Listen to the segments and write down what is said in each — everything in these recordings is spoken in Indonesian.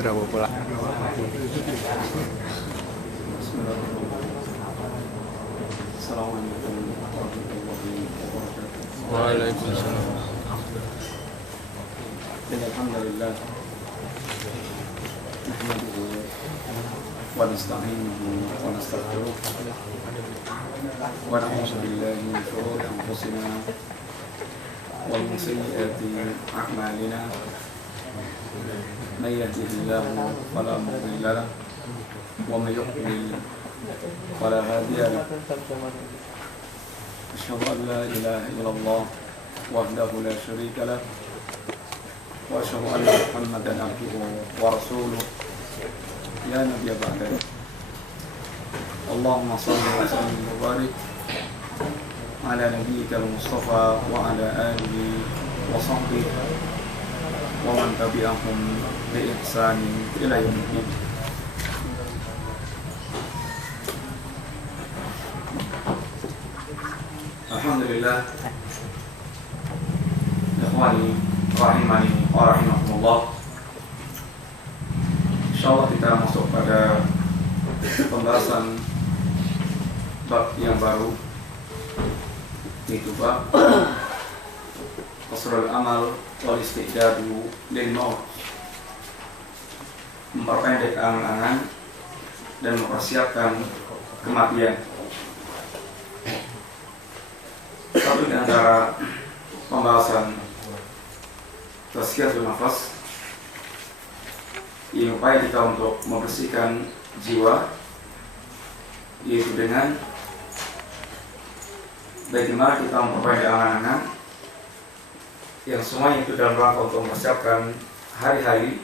sudah mau pulang. Assalamualaikum warahmatullahi wabarakatuh. Waalaikumsalam. Alhamdulillah. Nahmaduhu wa nasta'inuhu wa nastaghfiruh. Wa na'udzu billahi min shururi anfusina wa min sayyiati a'malina. May yahdihillahu fala mudilla lahu wa may yudlil fala hadiya lahu. Asyhadu an la ilaha illallah wahdahu la syarika lahu wa asyhadu anna Muhammadan abduhu wa rasuluh. Ya nabiyya ba'da. Allahumma shalli wa sallim wa barik ala nabiyyikal mustafa wa ala alihi wa sahbihi wa man tabi'ahum bi ihsanin ila yaumil. Alhamdulillah. Ikhwani rahimani wa rahimakumullah. Insyaallah kita masuk pada pembahasan bab yang baru, yaitu bab qasrul amal wal istidadu lil maut, memperpendek angan-angan dan mempersiapkan kematian. Satu di antara pembahasan tazkiyatul nafas, ini upaya kita untuk membersihkan jiwa, yaitu dengan bagaimana kita memperpendek angan-angan yang semuanya itu dalam rangka untuk mempersiapkan hari-hari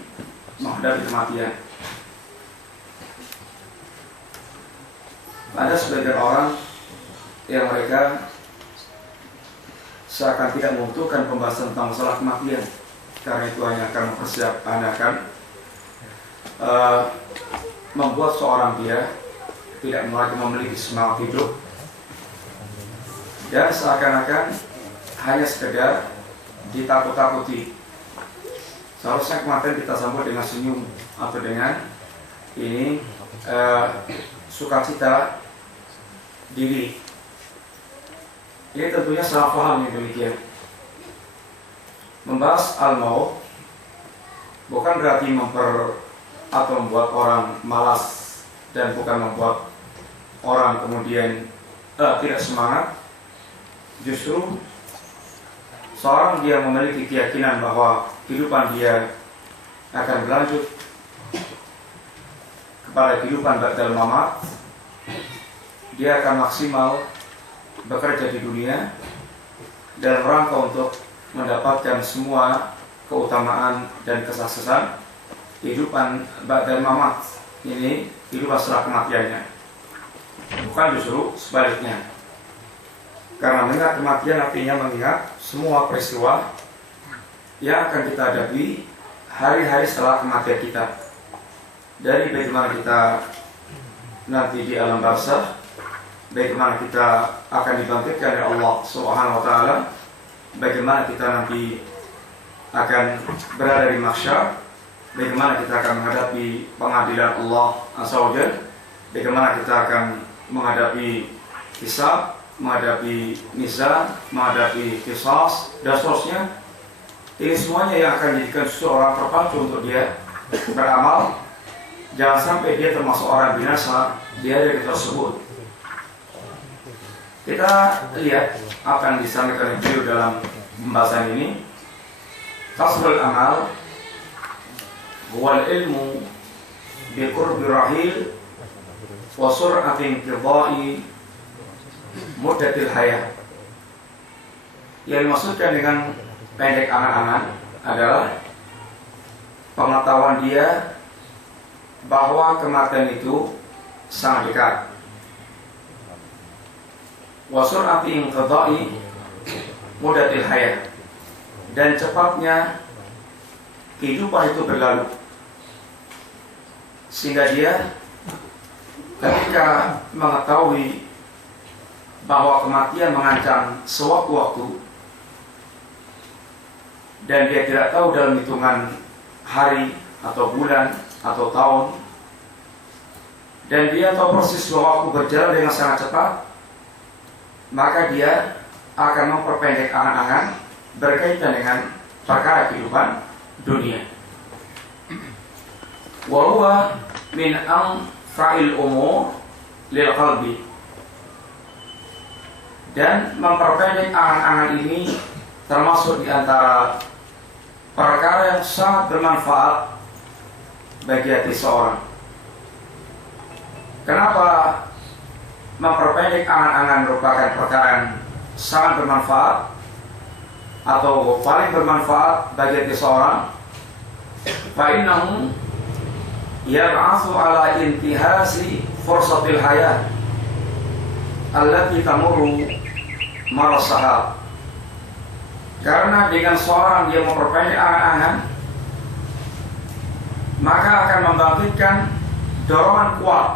menghadapi kematian. Ada sebagian orang yang mereka seakan tidak membutuhkan pembahasan tentang masalah kematian, karena itu hanya akan mempersiapkan, akan membuat seorang dia tidak lagi memiliki semangat hidup, dan seakan-akan hanya sekedar ditakut-takuti. Seharusnya kematian kita sambut dengan senyum atau dengan ini sukacita diri. Ini tentunya salah paham yang demikian. Membahas al-maut bukan berarti membuat orang malas, dan bukan membuat orang kemudian tidak semangat. Justru seorang dia memiliki keyakinan bahwa kehidupan dia akan berlanjut kepada kehidupan ba'dal mamat. Dia akan maksimal bekerja di dunia dalam rangka untuk mendapatkan semua keutamaan dan kesuksesan kehidupan ba'dal mamat, ini kehidupan setelah kematiannya, bukan justru sebaliknya. Karena mengingat kematian artinya mengingat semua peristiwa yang akan kita hadapi hari-hari setelah kematian kita, dari bagaimana kita nanti di alam barzakh, bagaimana kita akan dibangkitkan oleh Allah Subhanahu wa taala, bagaimana kita nanti akan berada di mahsyar, bagaimana kita akan menghadapi pengadilan Allah Azza wa Jalla, bagaimana kita akan menghadapi hisab, menghadapi mizan, menghadapi qisas, dan seterusnya. Ini semuanya yang akan dijadikan seseorang terpacu untuk dia beramal. Jangan sampai dia termasuk orang binasa di hari tersebut. Kita lihat apa yang disampaikan beliau dalam pembahasan ini. Qasrul amal wal ilmu bi qurbi rahil wa sur'atin qidai muddatil hayat. Yang dimaksudkan dengan pendek angan-angan adalah pengetahuan dia bahwa kematian itu sangat dekat. Wa sur'atin qidai muddatil hayat, dan cepatnya kehidupan itu berlalu, sehingga dia ketika mengetahui bahwa kematian mengancam sewaktu-waktu, dan dia tidak tahu dalam hitungan hari atau bulan atau tahun, dan dia tahu persis bahwa waktu berjalan dengan sangat cepat, maka dia akan memperpendek angan-angan berkaitan dengan perkara kehidupan dunia. Wa huwa min anfa'il umur lil qalbi. Dan memperpendek angan-angan ini termasuk di antara perkara yang sangat bermanfaat bagi hati seorang. Kenapa memperpendek angan-angan merupakan perkara yang sangat bermanfaat atau paling bermanfaat bagi hati seorang? Fa'innahu yab'atsu ala intihasi fursatil hayat allati tamurru marasahab. Karena dengan seorang dia memperpendek angan-angan, maka akan membangkitkan dorongan kuat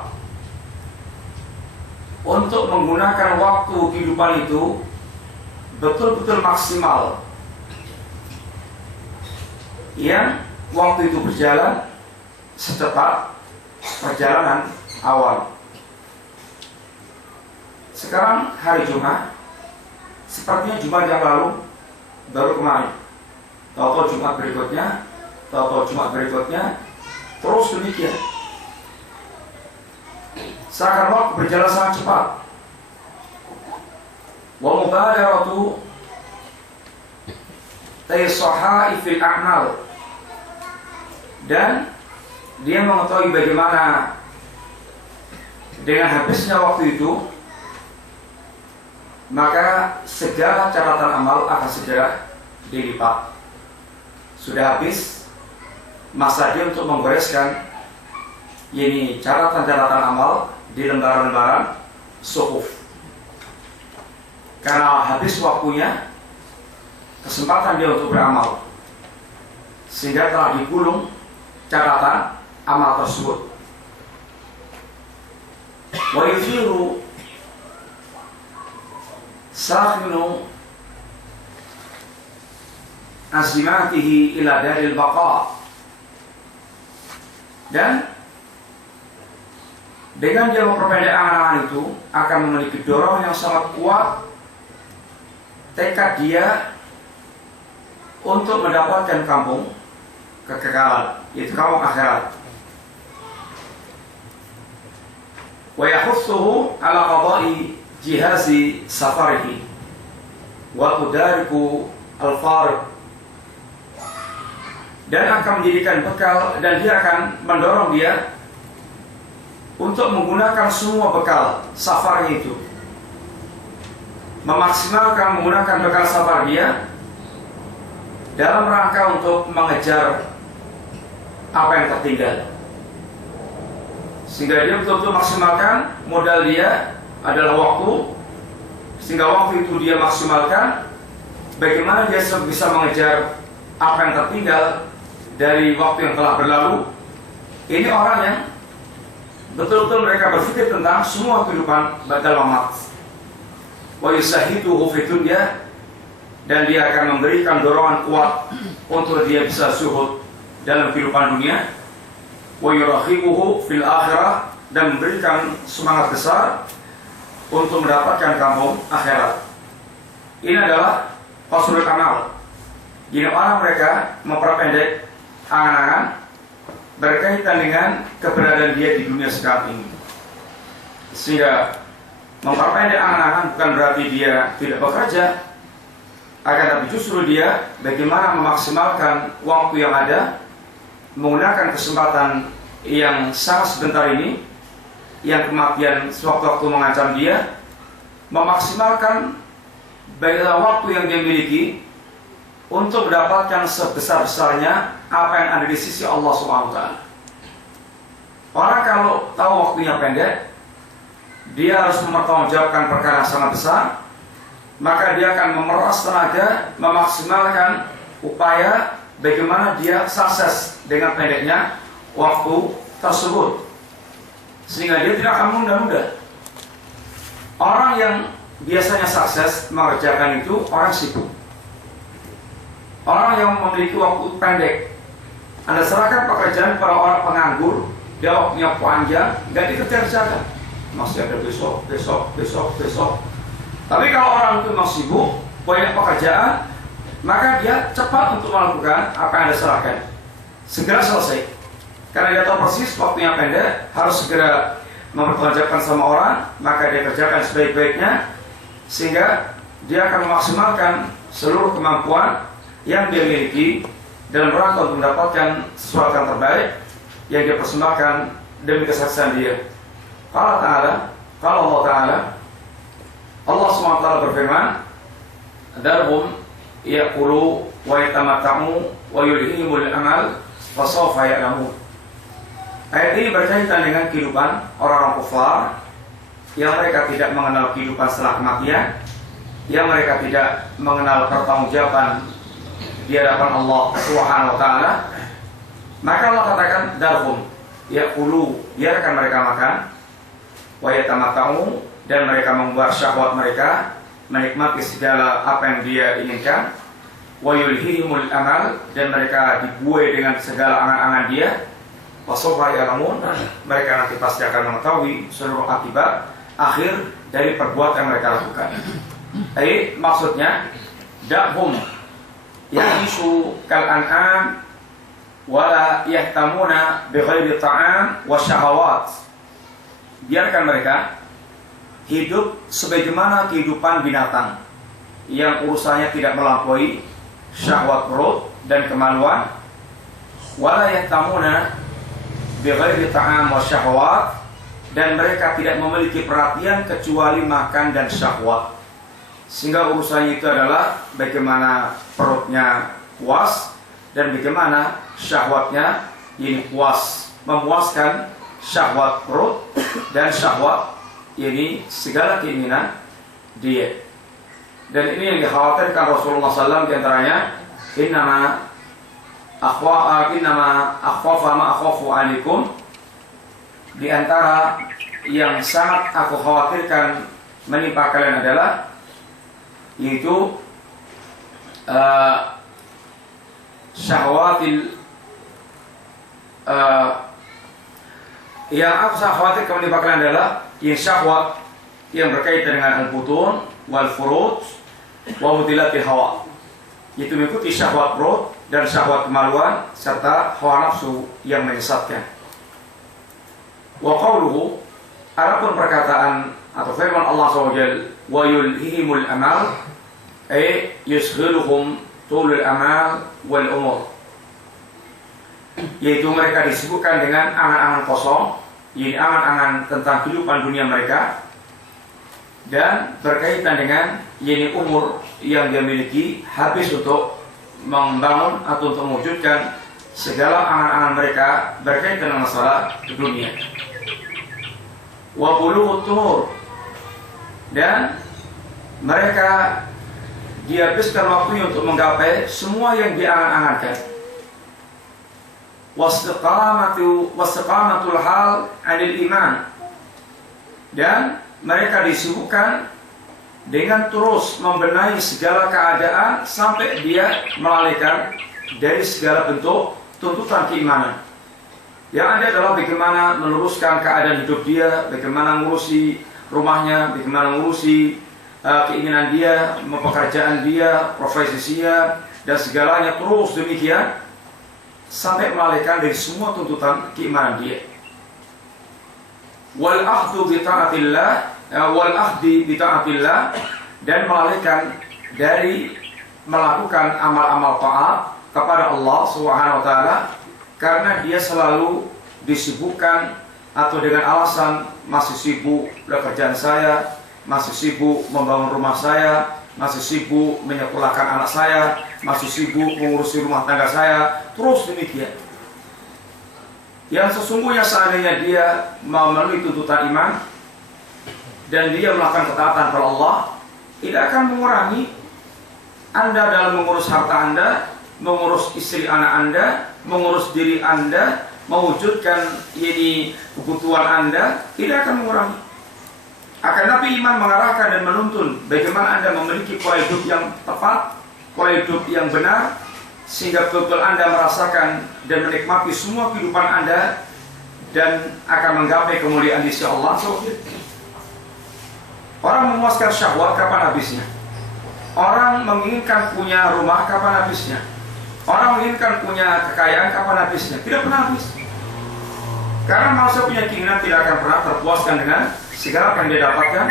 untuk menggunakan waktu kehidupan itu betul-betul maksimal, yang waktu itu berjalan secepat perjalanan awal. Sekarang hari Jumat, sepertinya Jumat yang lalu baru kemarin, tahu-tahu Jumat berikutnya, tahu-tahu Jumat berikutnya, terus demikian. Seakan waktu berjalan sangat cepat. Wa mubadaratu taysahai fil a'mal. Dan dia mengetahui bagaimana dengan habisnya waktu itu, maka segala catatan amal akan segera dilipat. Sudah habis masa dia untuk membereskan ini catatan-catatan amal di lembaran-lembaran suhuf. Karena habis waktunya, kesempatan dia untuk beramal, sehingga telah digulung catatan amal tersebut. Wa yuziru sakhinu azimatihi ila daril baqa. Dan dengan dia memperpendek angan-angan itu akan memiliki dorongan yang sangat kuat, tekad dia untuk mendapatkan kampung kekekalan, yaitu kampung akhirat. Wa yahussuhu ala qada'i jihazi safarihi wa tudariku al-fariq. Dan akan menjadikan bekal, dan dia akan mendorong dia untuk menggunakan semua bekal safarnya itu, memaksimalkan menggunakan bekal safar dia dalam rangka untuk mengejar apa yang tertinggal, sehingga dia betul-betul maksimalkan modal dia adalah waktu, sehingga waktu itu dia maksimalkan bagaimana dia bisa mengejar apa yang tertinggal dari waktu yang telah berlalu. Ini orang yang betul-betul mereka berpikir tentang semua kehidupan badal mamat. Wa yusahiduhu fi dunya, dan dia akan memberikan dorongan kuat untuk dia bisa zuhud dalam kehidupan dunia. Wa yurahibuhu fil akhirah, dan memberikan semangat besar untuk mendapatkan kampung akhirat. Ini adalah qasurul amal. Jadi orang mereka memperpendek angan-angan berkaitan dengan keberadaan dia di dunia sekarang ini, sehingga memperpendek angan-angan bukan berarti dia tidak bekerja, akan tapi justru dia bagaimana memaksimalkan waktu yang ada, menggunakan kesempatan yang sangat sebentar ini, yang kematian sewaktu-waktu mengancam dia, memaksimalkan baiklah waktu yang dia miliki untuk mendapatkan sebesar-besarnya apa yang ada di sisi Allah SWT. Orang kalau tahu waktunya pendek, dia harus mempertanggungjawabkan perkara yang sangat besar, maka dia akan memeras tenaga, memaksimalkan upaya bagaimana dia sukses dengan pendeknya waktu tersebut, sehingga dia tidak akan menunda-nunda. Orang yang biasanya sukses mengerjakan itu orang sibuk, orang yang memiliki waktu pendek, Anda serahkan pekerjaan para orang penganggur, dia waktunya panjang, nggak dikerjakan, masih ada besok. Tapi kalau orang itu masih sibuk, banyak pekerjaan, maka dia cepat untuk melakukan apa yang Anda serahkan, segera selesai. Karena dia tahu persis waktunya pendek, harus segera mempertanggungjawabkan sama orang, maka dia kerjakan sebaik-baiknya, sehingga dia akan memaksimalkan seluruh kemampuan yang dia miliki dalam rangka untuk mendapatkan sesuatu yang terbaik yang dia persembahkan demi kesaksian dia. Kalau Allah Ta'ala, Allah SWT berfirman, "Darhum yaqulu wa yatamatta'u wa yulhihimul amal fa sawfa ya'lamun." Ayat ini berkaitan dengan kehidupan orang-orang kufar yang mereka tidak mengenal kehidupan setelah kematian, yang mereka tidak mengenal pertanggungjawaban di hadapan Allah Subhanahu wa Ta'ala. Maka Allah katakan, darhum yaqulu, biarkan mereka makan, wa yatamatta'u, dan mereka membuat syahwat mereka, menikmati segala apa yang dia inginkan, wa yulhihimul amal, dan mereka dibuai dengan segala angan-angan dia, wa sawfa ya'lamun, mereka nanti pasti akan mengetahui seluruh akibat akhir dari perbuatan yang mereka lakukan. Jadi maksudnya, da'hum ya'ishu kal an'am wala yahtamuna bighairi ta'am wa syahawat. Biarkan mereka hidup sebagaimana kehidupan binatang yang urusannya tidak melampaui syahwat perut dan kemaluan, wala yahtamuna bighairi ta'am wa syahawat, dan mereka tidak memiliki perhatian kecuali makan dan syahwat. Sehingga urusannya itu adalah bagaimana perutnya puas dan bagaimana syahwatnya ini puas, memuaskan syahwat perut dan syahwat ini segala keinginan dia. Dan ini yang dikhawatirkan Rasulullah SAW, diantaranya innama akhwafa ma akhwafu alaikum, di antara yang sangat aku khawatirkan menimpa kalian adalah yaitu syahwatil yang aku khawatir menimpa kalian adalah yang syahwat yang berkaitan dengan al-butun wal furuj wa mudilatil hawa, yaitu mengikuti syahwat perut dan syahwat kemaluan serta hawa nafsu yang menyesatkan. Wa qawluhu, adapun perkataan atau firman Allah SWT, wa yulhihimul amal, ay yusghiluhum tulul amal wal umur, yaitu mereka disibukkan dengan angan-angan kosong, yaitu angan-angan tentang kehidupan dunia mereka, dan berkaitan dengan yaitu umur yang dia miliki habis untuk membangun atau untuk mewujudkan segala angan-angan mereka berkaitan dengan masalah dunia. Wa bulughut tuhur, dan mereka dihabiskan waktunya untuk menggapai semua yang diangan-angankan. Wastiqamatul hal 'anil iman, dan mereka disibukkan dengan terus membenahi segala keadaan sampai dia melalaikan dari segala bentuk tuntutan keimanan. Yang ada adalah bagaimana meluruskan keadaan hidup dia, bagaimana mengurusi rumahnya, bagaimana mengurusi keinginan dia, pekerjaan dia, profesi dia, dan segalanya terus demikian sampai melalaikan dari semua tuntutan keimanan dia. Wal ahdi bi ta'atillah, dan melalaikan dari melakukan amal-amal taat kepada Allah Subhanahu wa Ta'ala, karena dia selalu disibukkan atau dengan alasan masih sibuk pekerjaan saya, masih sibuk membangun rumah saya, masih sibuk menyekolahkan anak saya, masih sibuk mengurusi rumah tangga saya, terus demikian. Yang sesungguhnya seandainya dia memenuhi tuntutan iman dan dia melakukan ketaatan kepada Allah, tidak akan mengurangi Anda dalam mengurus harta Anda, mengurus istri anak Anda, mengurus diri Anda, mewujudkan ini kebutuhan Anda, tidak akan mengurangi. Akan tapi iman mengarahkan dan menuntun bagaimana Anda memiliki pola hidup yang tepat, pola hidup yang benar, sehingga betul Anda merasakan dan menikmati semua kehidupan Anda dan akan menggapai kemuliaan di sisi Allah. Orang memuaskan syahwat, kapan habisnya? Orang menginginkan punya rumah, kapan habisnya? Orang menginginkan punya kekayaan, kapan habisnya? Tidak pernah habis. Karena manusia punya keinginan tidak akan pernah terpuaskan dengan segala apa yang dia dapatkan.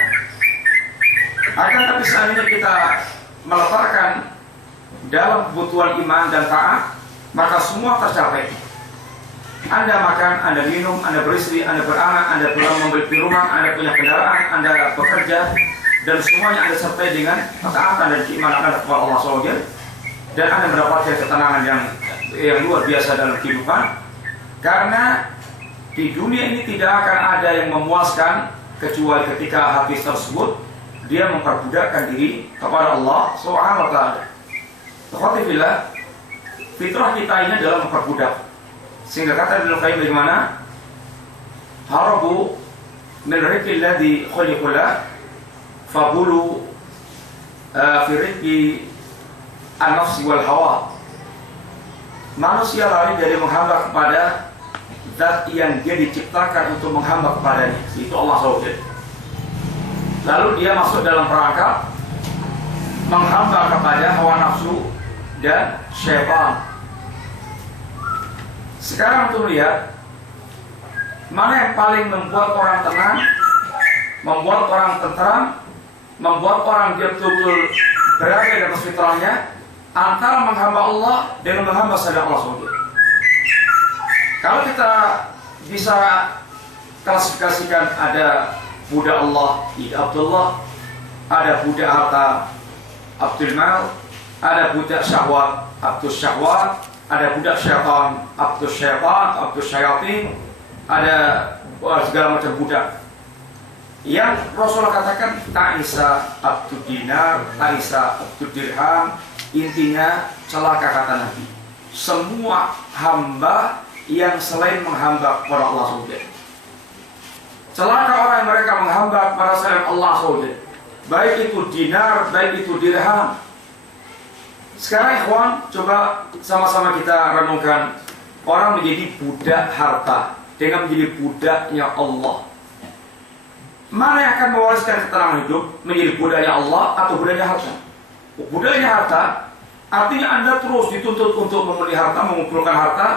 Akan tapi seandainya kita meletakkan dalam kebutuhan iman dan taat, maka semua tercapai. Anda makan, Anda minum, Anda beristri, Anda beranak, Anda pulang membeli rumah, Anda punya kendaraan, Anda bekerja, dan semuanya Anda sertai dengan ketaatan dan keimanan Anda kepada Allah SWT, dan Anda mendapatkan ketenangan yang luar biasa dalam kehidupan. Karena di dunia ini tidak akan ada yang memuaskan kecuali ketika hati tersebut dia memperbudakkan diri kepada Allah Subhanahu wa ta'ala. Alhamdulillah, fitrah kita ini adalah memperbudak. Sehingga kata Ibnu Qayyim bagaimana? Harabu min riqil ladzi khuliqa fabulu fi riqi an-nafs wal hawa. Manusia lari dari menghamba kepada zat yang dia diciptakan untuk menghamba kepadanya, itu Allah SWT. Lalu dia masuk dalam perangkap menghamba kepada hawa nafsu dan syaitan. Sekarang untuk lihat mana yang paling membuat orang tenang, membuat orang tentram, membuat orang dia betul-betul berada di atas fitrahnya, antara menghamba Allah dengan menghamba saja Allah SWT. Kalau kita bisa klasifikasikan, ada budak Allah, Abdullah, ada budak harta, Abdul Mal, ada budak syahwat, Abdul Syahwat, ada budak syaitan, Abdul Syaitan, Abdul Syayatin, ada segala macam budak. Yang Rasulullah katakan, Ta'isa Abdul Dinar, Ta'isa Abdul Dirham, intinya celaka kata Nabi. Semua hamba yang selain menghamba kepada Allah SWT. Celaka orang yang mereka menghamba kepada selain Allah SWT. Baik itu dinar, baik itu dirham. Sekarang ikhwan, coba sama-sama kita renungkan. Orang menjadi budak harta dengan menjadi budaknya Allah. Mana yang akan mewariskan ketenangan hidup? Menjadi budaknya Allah atau budaknya harta? Budaknya harta artinya Anda terus dituntut untuk memelihara harta, mengumpulkan harta.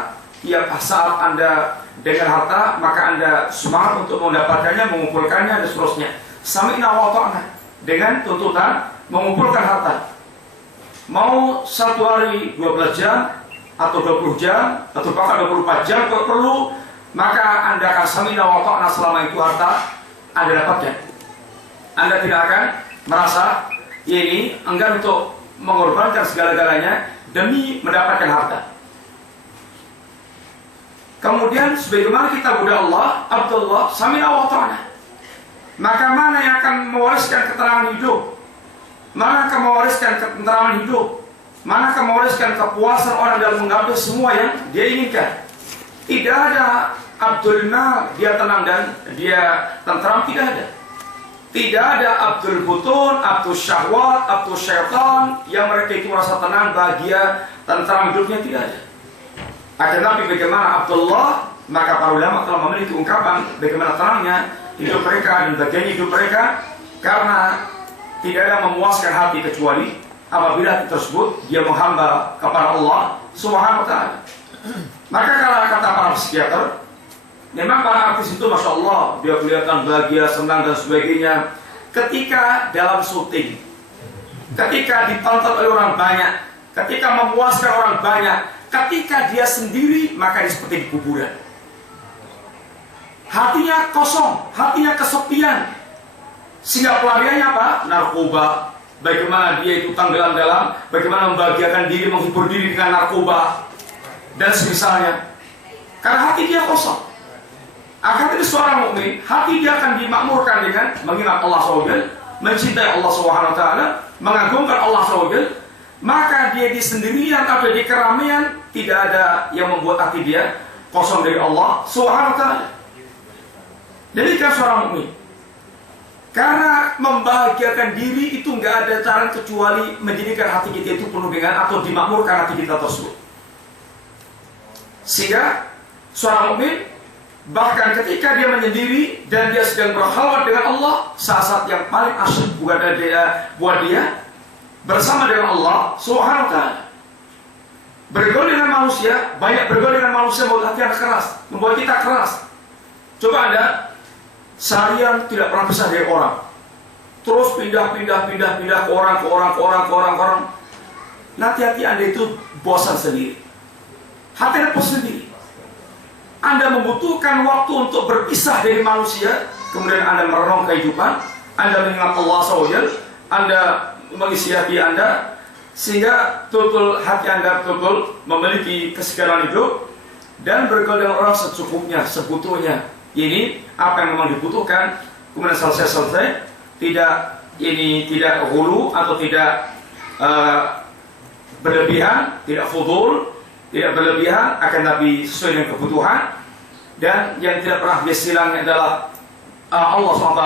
Ya, saat Anda dengan harta, maka Anda semangat untuk mendapatkannya, mengumpulkannya, dan seterusnya. Sami'na wa ta'na, dengan tuntutan mengumpulkan harta. Mau 1 hari 12 jam, atau 20 jam, atau bahkan 24 jam kalau perlu, maka Anda akan sami'na wa ta'na selama itu harta Anda dapatkan. Anda tidak akan merasa ya ini enggan untuk mengorbankan segala-galanya demi mendapatkan harta. Kemudian sebagaimana kita budak Allah, Abdullah, sami'na wa ta'na. Maka mana yang akan mewariskan keterangan hidup? Mana akan mewariskan keterangan hidup? Mana akan mewariskan kepuasan orang dalam menggapai semua yang dia inginkan? Tidak ada Abdul Mal, dia tenang dan dia tentram, tidak ada. Tidak ada Abdul Butun, Abdul Syahwat, Abdul Syaitan yang mereka itu merasa tenang, bahagia, tentram hidupnya, tidak ada. Akan tapi bagaimana Abdullah, maka para ulama telah memiliki ungkapan bagaimana tenangnya hidup mereka dan bagian hidup mereka, karena tidak ada memuaskan hati kecuali apabila hati tersebut dia menghamba kepada Allah Subhanahu wa ta'ala. Maka kalau kata para psikiater, memang para artis itu Masya Allah, dia kelihatan bahagia, senang dan sebagainya ketika dalam syuting, ketika ditonton oleh orang banyak, ketika memuaskan orang banyak. Ketika dia sendiri, maka dia seperti di kuburan. Hatinya kosong, hatinya kesepian. Sehingga pelariannya apa? Narkoba. Bagaimana dia itu tenggelam dalam, bagaimana membahagiakan diri, menghibur diri dengan narkoba dan semisalnya. Karena hati dia kosong. Akan jadi seorang mukmin, hati dia akan dimakmurkan dengan mengingat Allah SWT, mencintai Allah SWT, mengagungkan Allah SWT. Maka dia di sendirian atau di keramaian, tidak ada yang membuat hati dia kosong dari Allah Subhanahu wa ta'ala. Jadi kan seorang mukmin, Karena membahagiakan diri itu nggak ada cara kecuali menjadikan hati kita itu penuh dengan atau dimakmurkan hati kita tersebut. Sehingga seorang mukmin bahkan ketika dia menyendiri dan dia sedang berkhalwat dengan Allah, saat-saat yang paling asyik buat dia bersama dengan Allah Subhanahu wa ta'ala. Bergaul dengan manusia, banyak bergaul dengan manusia membuat hati Anda keras, membuat kita keras. Coba Anda seharian tidak pernah pisah dari orang, terus pindah ke orang. Nanti hati Anda itu bosan sendiri, hati Anda bosan sendiri. Anda membutuhkan waktu untuk berpisah dari manusia, kemudian Anda merenung kehidupan, Anda mengingat Allah SWT, Anda mengisi hati Anda, sehingga betul hati Anda betul memiliki kesegaran hidup dan bergaul dengan orang secukupnya, sebutuhnya. Ini apa yang memang dibutuhkan, kemudian selesai, tidak hulu atau tidak berlebihan, tidak fudul, tidak berlebihan, akan tapi sesuai dengan kebutuhan. Dan yang tidak pernah biasilang adalah Allah SWT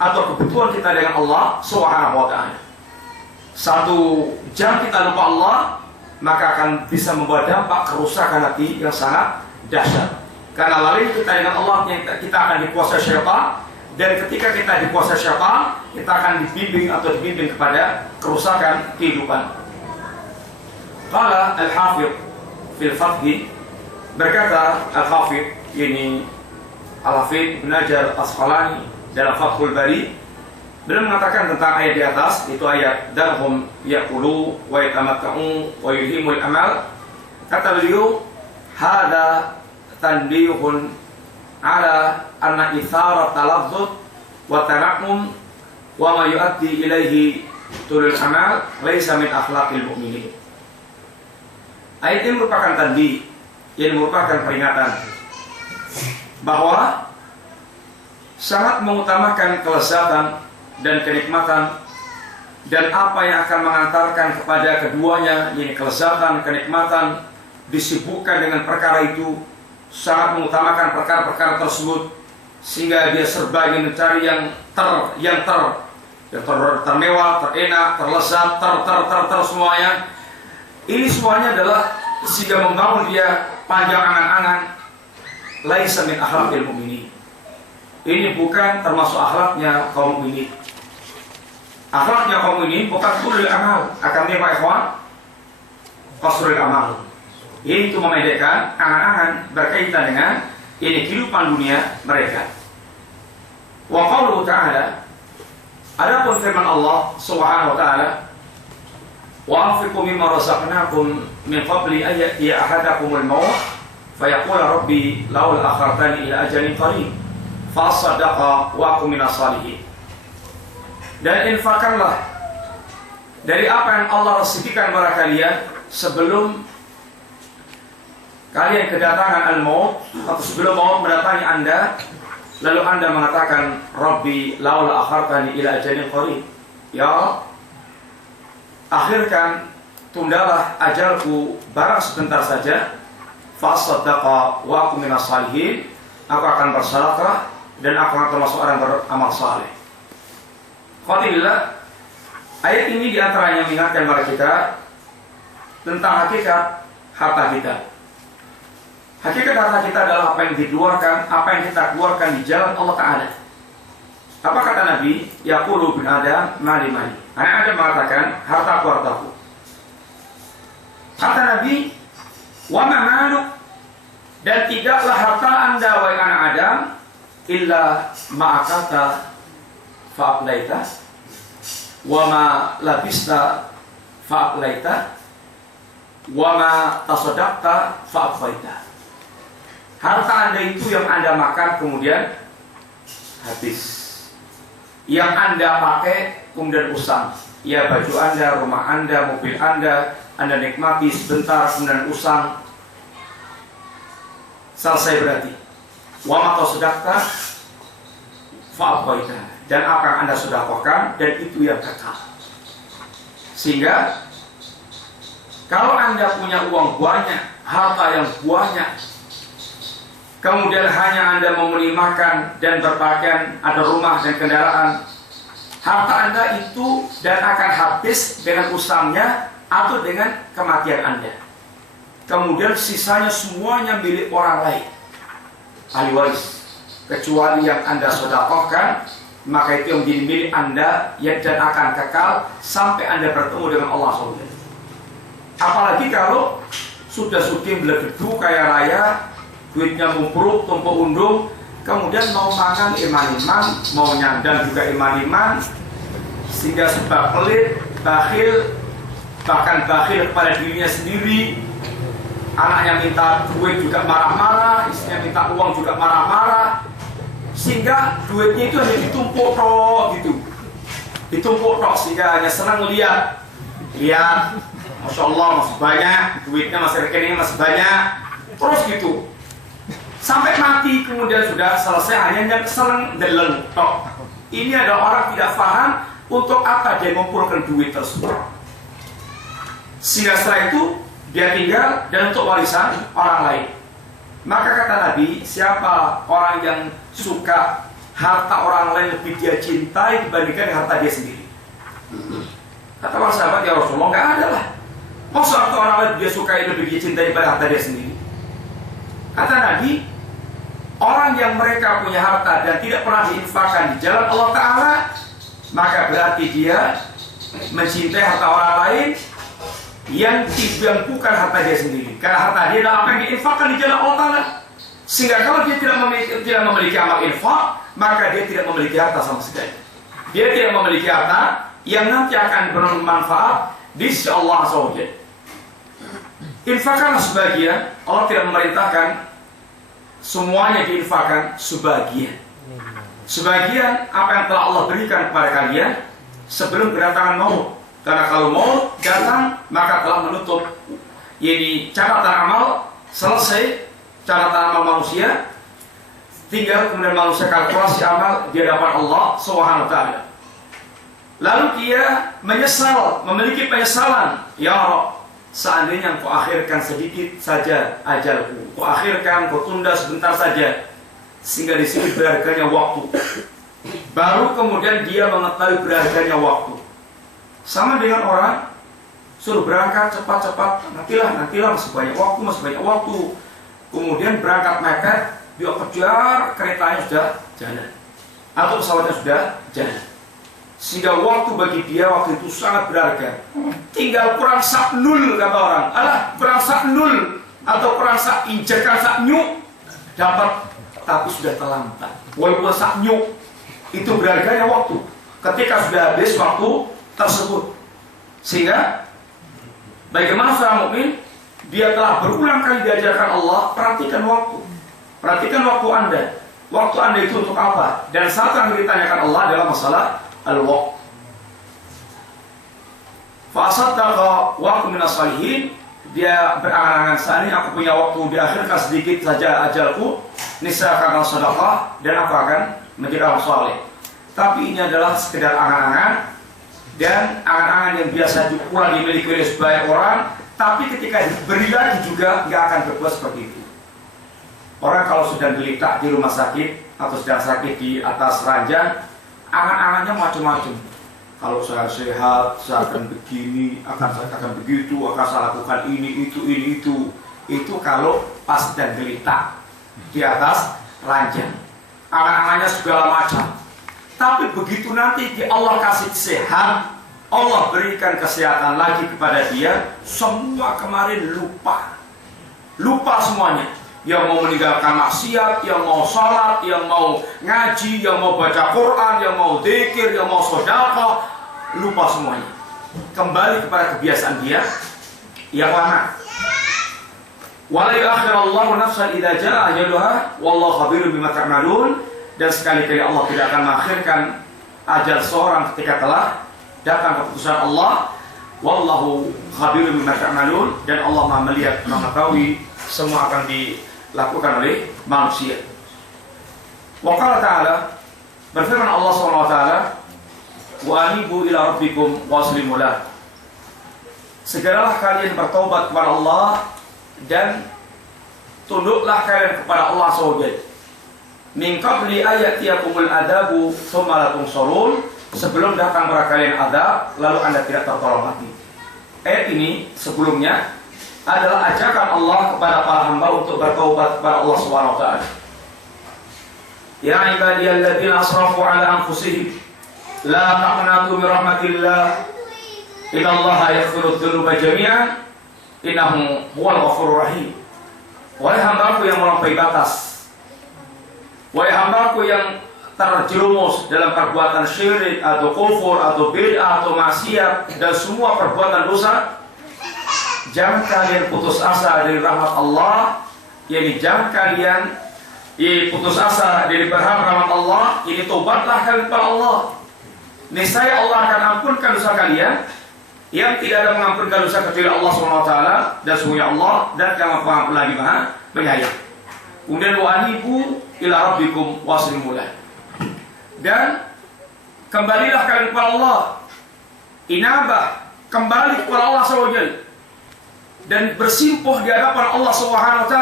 atau kebutuhan kita dengan Allah SWT. 1 jam kita lupa Allah, maka akan bisa membawa dampak kerusakan hati yang sangat dahsyat. Karena lalai kita dengan Allah, kita akan dikuasai syaitan, dan ketika kita dikuasai syaitan, kita akan dibimbing kepada kerusakan kehidupan. Qala Al-Hafidh fil Fathi, berkata Al-Hafidh ini Al-Hafidh bin Hajar Asqalani dalam Fathul Bari, beliau mengatakan tentang ayat di atas, itu ayat darhum yaqulu wa yatamatta'u wa yuhimul amal. Kata beliau, hada tanbihun ala anna ithara talazzud wa tana'um wa ma yu'addi ilaihi tulul amal laisa min akhlaqil mu'minin. Ayat ini merupakan tanbih, yang merupakan peringatan bahwa sangat mengutamakan kelezatan dan kenikmatan, dan apa yang akan mengantarkan kepada keduanya, yaitu kelezatan, kenikmatan, disibukkan dengan perkara itu, sangat mengutamakan perkara-perkara tersebut, sehingga dia serba ingin mencari yang termewah, terenak, terlezat, semuanya. Ini semuanya adalah sehingga membangun dia panjang angan-angan. Laisa min akhlaqil mu'minin. Ini bukan termasuk akhlaknya kaum mukminin. Akhlaknya kaum mukminin bukan tulul amal, akan dia Pak Ikhwan, qasrul amal. Yaitu memendekkan angan-angan berkaitan dengan ini kehidupan dunia mereka. Wa qauluhu ta'ala, adapun firman Allah Subhanahu wa ta'ala, wa anfiqu mimma razaqnakum min qabli an ya'tiya ahadakumul maut fayaqul rabbi laula akhartani ila ajalin qarib fasaddaqa wa akum minas salihin. Dan infakkanlah dari apa yang Allah rezekikan kepada kalian sebelum kalian kedatangan al-maut, atau sebelum maut mendatangi Anda, lalu Anda mengatakan rabbi laula akhartani ila ajalin qarib, ya akhirkan, tundalah ajalku barang sebentar saja, fasaddaqa wa akum minas salihin, aku akan bersedekah dan aku akan termasuk orang beramal saleh. Qatilillah, ayat ini diantaranya mengingatkan kepada kita tentang hakikat harta kita. Hakikat harta kita adalah apa yang dikeluarkan, apa yang kita keluarkan di jalan Allah Ta'ala. Apa kata Nabi? Yaqulu bin Adam mali. Anak Adam mengatakan, hartaku, hartaku. Kata Nabi, wa ma maluk, dan tidaklah harta Anda wahai anak Adam illa ma'akata fa'ablaita wa ma labista fa'ablaita wa ma tasaddaqta fa'ablaita. Harta Anda itu yang Anda makan kemudian habis, yang Anda pakai kemudian usang. Ya, baju Anda, rumah Anda, mobil Anda nikmati sebentar kemudian usang, selesai berarti. Wa ma tasaddaqta fa'ablaita, dan apa yang Anda sedekahkan dan itu yang kekal. Sehingga kalau Anda punya uang banyak, harta yang banyak, kemudian hanya Anda membeli makan dan berpakaian, ada rumah dan kendaraan, harta Anda itu dan akan habis dengan usangnya atau dengan kematian Anda. Kemudian sisanya semuanya milik orang lain, ahli waris, kecuali yang Anda sedekahkan, maka itu yang menjadi milik Anda dan akan kekal sampai Anda bertemu dengan Allah SWT. Apalagi kalau sudah sugih belegedu kaya raya, duitnya mumpruk, tumpuk undung, kemudian mau mangan iman-iman, mau nyandang juga iman-iman, sehingga sebab pelit, bakhil, bahkan bakhil kepada dirinya sendiri. Anaknya minta duit juga marah-marah, istrinya minta uang juga marah-marah, sehingga duitnya itu hanya ditumpuk tok gitu, ditumpuk tok, sehingga hanya senang lihat, masya Allah masih banyak, duitnya masih, rekeningnya masih banyak, terus gitu sampai mati. Kemudian sudah selesai hanya senang deleng tok. Ini adalah orang tidak paham untuk apa dia mengumpulkan duit tersebut, sehingga setelah itu dia tinggal dan untuk warisan orang lain. Maka kata Nabi, siapa orang yang suka harta orang lain lebih dia cintai dibandingkan harta dia sendiri? Kata para sahabat, ya Rasulullah, nggak ada lah. Masa harta orang lain dia sukai lebih dia cintai daripada harta dia sendiri? Kata Nabi, orang yang mereka punya harta dan tidak pernah diinfakkan di jalan Allah Ta'ala, maka berarti dia mencintai harta orang lain yang bukan harta dia sendiri. Karena harta dia adalah apa yang diinfakkan di jalan Allah Ta'ala. Sehingga kalau dia tidak memiliki amal infak, maka dia tidak memiliki harta sama sekali. Dia tidak memiliki harta yang nanti akan bermanfaat di sisi Allah SWT. Infakkanlah sebagian. Allah tidak memerintahkan semuanya diinfakkan, sebagian. Sebagian apa yang telah Allah berikan kepada kalian sebelum kedatangan maut. Karena kalau maut datang, maka telah menutup jadi catatan amal, selesai catatan amal manusia, tinggal kemudian manusia kalkulasi amal di hadapan Allah Subhanahu wa Ta'ala. Lalu dia menyesal, memiliki penyesalan, ya Rabb, seandainya Engkau akhirkan sedikit saja ajalku, Engkau akhirkan, Engkau tunda sebentar saja, sehingga di sini berharganya waktu. Baru kemudian dia mengetahui berharganya waktu. Sama dengan orang suruh berangkat cepat-cepat, nantilah masih banyak waktu. Kemudian berangkat mepet, dia kejar, keretanya sudah jalan atau pesawatnya sudah jalan, sehingga waktu bagi dia waktu itu sangat berharga. Tinggal kurang sak nul, kata orang, kurang sak nul atau kurang sak injekan sak nyuk dapat, tapi sudah terlambat. Walaupun sak nyuk itu berharganya waktu ketika sudah habis waktu tersebut. Sehingga bagaimana seorang mukmin, dia telah berulang kali diajarkan Allah, perhatikan waktu Anda. Waktu Anda itu untuk apa? Dan saat yang ditanyakan Allah adalah masalah al-waqt. Fa'asaddaqa wa aku minas salihin. Dia berangan-angan, saat ini aku punya waktu, diakhirkan sedikit saja ajalku, niscaya akan sedekah dan aku akan menjadi orang saleh. Tapi ini adalah sekedar angan-angan, dan angan-angan yang biasa pula dimiliki oleh sebagian orang, tapi ketika diberi lagi juga nggak akan berbuat seperti itu. Orang kalau sedang gelitak di rumah sakit atau sedang sakit di atas ranjang, angan-angannya macam-macam. Kalau saya sehat, saya akan begini, saya akan begitu, akan saya lakukan ini, itu. Itu kalau pas sedang gelitak di atas ranjang, angan-angannya segala macam. Tapi begitu nanti Allah kasih sehat, Allah berikan kesehatan lagi kepada dia, semua kemarin lupa semuanya. Yang mau meninggalkan maksiat, yang mau sholat, yang mau ngaji, yang mau baca Quran, yang mau dzikir, yang mau sedekah, lupa semuanya. Kembali kepada kebiasaan dia yang lama. Wala yu'akhirallahu nafsan idza jaa ajaluha wallahu khabirun bima ta'malun. Dan sekali-kali Allah tidak akan mengakhirkan ajal seorang ketika telah datang keputusan Allah. Wallahu khabirun bima ta'malun. Dan Allah Maha melihat, mengetahui semua akan dilakukan oleh manusia. Wa qala ta'ala, berfirman Allah SWT, wa anibu ila rabbikum waslimu lah. Segeralah kalian bertaubat kepada Allah dan tunduklah kalian kepada Allah SWT. Min qabli ayatiyakumul adabu thumma la tunsarun, sebelum datang kepada kalian azab lalu Anda tidak tertolong lagi. Ayat ini sebelumnya adalah ajakan Allah kepada para hamba untuk bertaubat kepada Allah Subhanahu wa taala. Ya ibadiyalladzina asrafu ala anfusihim la taqnatu min rahmatillah innallaha yaghfiru dzunuba jami'an innahu huwal ghafurur rahim. Wahai hambaku yang melampaui batas, wahai hambaku yang terjerumus dalam perbuatan syirik atau kufur atau bid'ah atau maksiat dan semua perbuatan dosa, jangan kalian putus asa dari rahmat Allah. Yani jangan kalian putus asa dari berharap rahmat Allah. Ini tobatlah kalian kepada Allah. Niscaya Allah akan ampunkan dosa kalian. Yang tidak ada mengampunkan dosa kecuali Allah SWT, dan sungguhnya Allah dan yang Maha lagi Maha Penyayang. Kemudian wa anibu ila rabbikum waslimu lahu. Dan kembalilah kalian kepada Allah. Inabah, kembali kepada Allah SWT dan bersimpuh di hadapan Allah SWT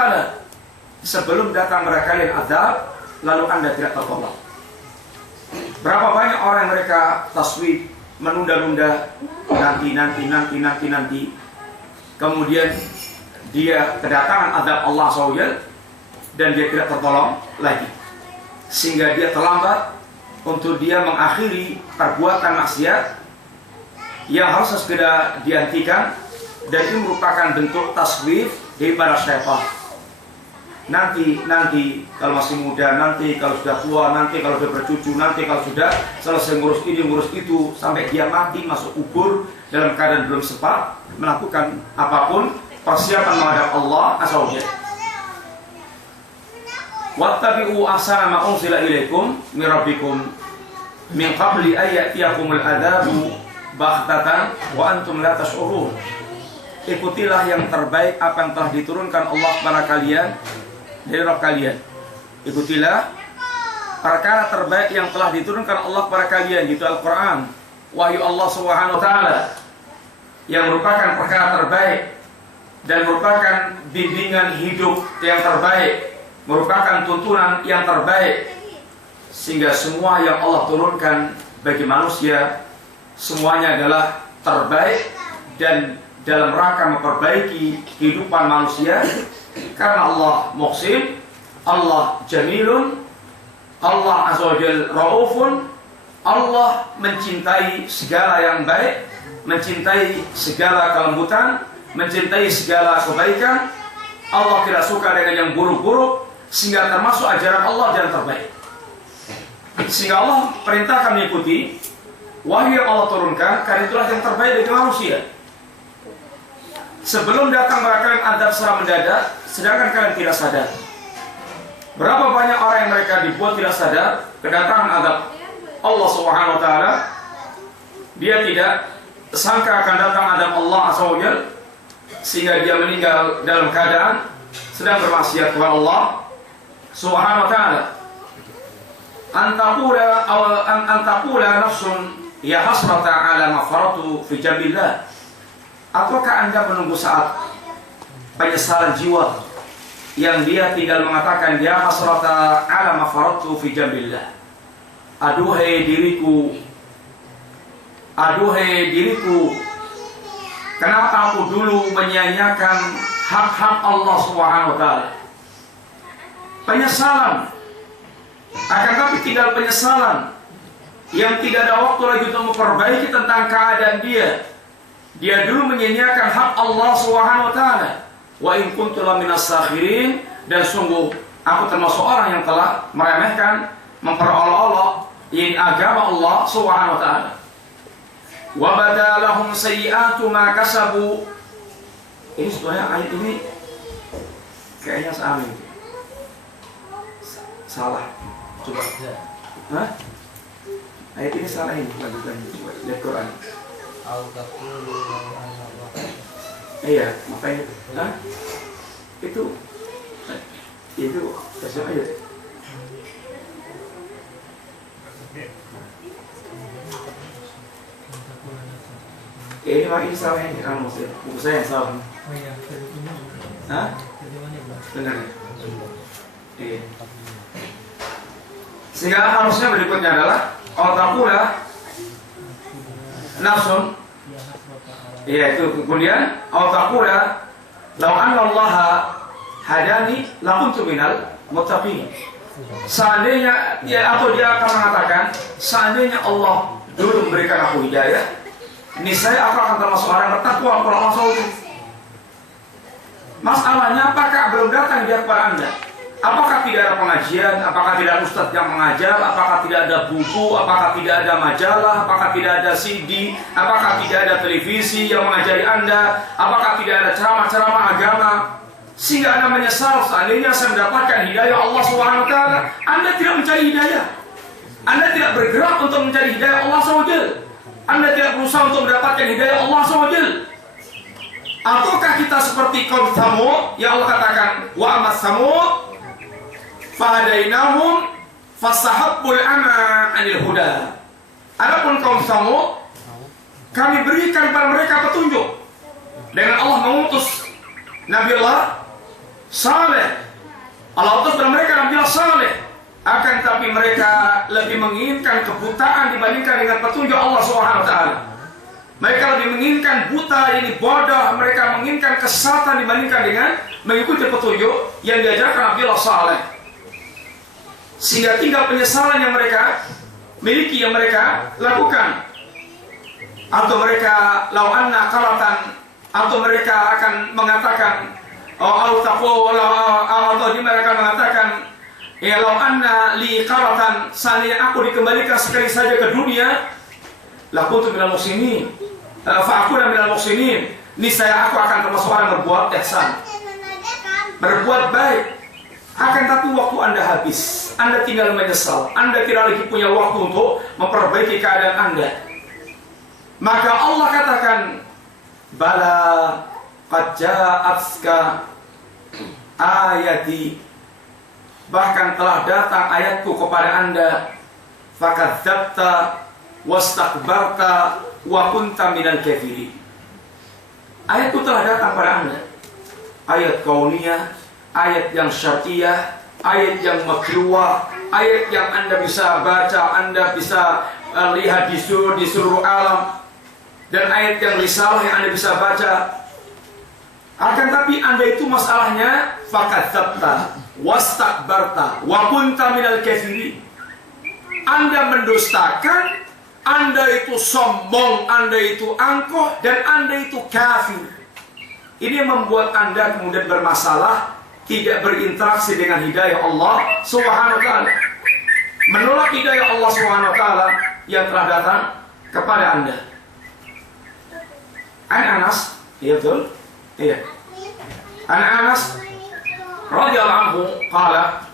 sebelum datang kepada kalian azab lalu Anda tidak tertolong. Berapa banyak orang yang mereka taswif, menunda-nunda, nanti, kemudian dia kedatangan azab Allah SWT dan dia tidak tertolong lagi, sehingga dia terlambat untuk dia mengakhiri perbuatan maksiat yang harus segera dihentikan, dan itu merupakan bentuk taswif daripada syaitan. Nanti kalau masih muda, nanti kalau sudah tua, nanti kalau sudah bercucu, nanti kalau sudah selesai ngurus ini ngurus itu, sampai dia mati masuk kubur dalam keadaan belum sempat melakukan apapun persiapan menghadap Allah SWT. Wattabi'u ahsana ma unzila ilaikum min rabbikum min qabli ay ya'tiyakumul adzabu baghtatan wa antum la tash'urun. Ikutilah yang terbaik apa yang telah diturunkan Allah kepada kalian dari Rabb kalian. Ikutilah perkara terbaik yang telah diturunkan Allah kepada kalian, yaitu Al-Quran, wahyu Allah Subhanahu wa taala, yang merupakan perkara terbaik dan merupakan bimbingan hidup yang terbaik, merupakan tuntunan yang terbaik, sehingga semua yang Allah turunkan bagi manusia semuanya adalah terbaik dan dalam rangka memperbaiki kehidupan manusia. Karena Allah Muhsin, Allah Jamilun, Allah Azza wa Jalla Raufun, Allah mencintai segala yang baik, mencintai segala kelembutan, mencintai segala kebaikan. Allah tidak suka dengan yang buruk-buruk, sehingga termasuk ajaran Allah yang terbaik. Sehingga Allah perintahkan mengikuti wahyu yang Allah turunkan, karena itulah yang terbaik bagi manusia. Sebelum datang kepada kalian azab secara mendadak, sedangkan kalian tidak sadar. Berapa banyak orang yang mereka dibuat tidak sadar kedatangan azab Allah Subhanahu wa taala. Dia tidak sangka akan datang azab Allah SWT, sehingga dia meninggal dalam keadaan sedang bermaksiat kepada Allah Subhanahu wa taala. Antaqula nafsun ya hasrata ala ma faratu fi jambillah. Apakah Anda menunggu saat penyesalan jiwa yang dia tinggal mengatakan ya hasrata ala ma faratu fi jambillah. Aduhai diriku, kenapa aku dulu menyia-nyiakan hak-hak Allah Subhanahu wa taala. Penyesalan, akan tapi tinggal penyesalan yang tidak ada waktu lagi untuk memperbaiki tentang keadaan dia. Dia dulu menyia-nyiakan hak Allah Subhanahu wa taala. Wa in kuntu laminas sakhirin, dan sungguh aku termasuk orang yang telah meremehkan, memperolok-olok ini agama Allah Subhanahu wa taala. Wa badalahum sayyi'atu ma kasabu. Ini sebenarnya ayat ini kayaknya salah. Salah. Coba. Hah? Ayat ini salah ini, lanjutkan. Coba lihat Quran. Iya, makanya itu kasih aja. Ini mah ini salah ini kan maksudnya buku saya yang salah. Hah? Benar. Iya. Sehingga harusnya berikutnya adalah al-taqula nafsun. Iya itu. Kemudian awtaqula law anna Allah hadani lakuntu minal muttaqin. Seandainya atau dia akan mengatakan, seandainya Allah dulu memberikan aku hidayah, niscaya aku akan termasuk orang bertakwa kalau Allah SWT. Masalahnya apakah belum datang dia kepada Anda? Apakah tidak ada pengajian? Apakah tidak ada ustadz yang mengajar? Apakah tidak ada buku? Apakah tidak ada majalah? Apakah tidak ada CD? Apakah tidak ada televisi yang mengajari Anda? Apakah tidak ada ceramah-ceramah agama? Sehingga Anda menyesal seandainya saya mendapatkan hidayah Allah SWT. Anda tidak mencari hidayah. Anda tidak bergerak untuk mencari hidayah Allah SWT. Anda tidak berusaha untuk mendapatkan hidayah Allah SWT. Ataukah kita seperti kaum Tsamud yang Allah katakan wa amas Tsamud fahadainahum fastahabbul ama 'anil huda. Adapun kaum Tsamud, kami berikan kepada mereka petunjuk dengan Allah mengutus Nabi Allah Saleh. Allah utus kepada mereka Nabi Allah Saleh. Akan tapi mereka lebih menginginkan kebutaan dibandingkan dengan petunjuk Allah SWT. Mereka lebih menginginkan buta, ini bodoh. Mereka menginginkan kesesatan dibandingkan dengan mengikuti petunjuk yang diajarkan Nabi Allah Saleh. Sehingga tinggal penyesalan yang mereka miliki, yang mereka lakukan. Atau mereka lawanna qaratan, atau mereka akan mengatakan atau mereka mengatakan ya lawanna li qaratan, seandainya aku dikembalikan sekali saja ke dunia, lakuntu minal muhsinin, fa'akuna minal muhsinin, niscaya aku akan termasuk orang berbuat ihsan, berbuat baik. Akan tapi waktu Anda habis, Anda tinggal menyesal, Anda tidak lagi punya waktu untuk memperbaiki keadaan Anda. Maka Allah katakan, bala qad ja'atka ayati, bahkan telah datang ayatku kepada Anda, fakadzabta wastakbarta wa kunta minal kafirin. Ayatku telah datang pada Anda, ayat kauniyah, ayat yang syar'iyah, ayat yang makruah, ayat yang Anda bisa baca, Anda bisa lihat di seluruh alam, dan ayat yang risalah yang Anda bisa baca. Akan tapi Anda itu masalahnya fakadzabta wastakbarta wa kunta minal kafirin. Anda mendustakan, Anda itu sombong, Anda itu angkuh, dan Anda itu kafir. Ini yang membuat Anda kemudian bermasalah, tidak berinteraksi dengan hidayah Allah Subhanahu wa ta'ala, menolak hidayah Allah Subhanahu wa ta'ala yang telah datang kepada Anda. Anas, iya betul? Iya. Anas radhiyallahu anhu qala,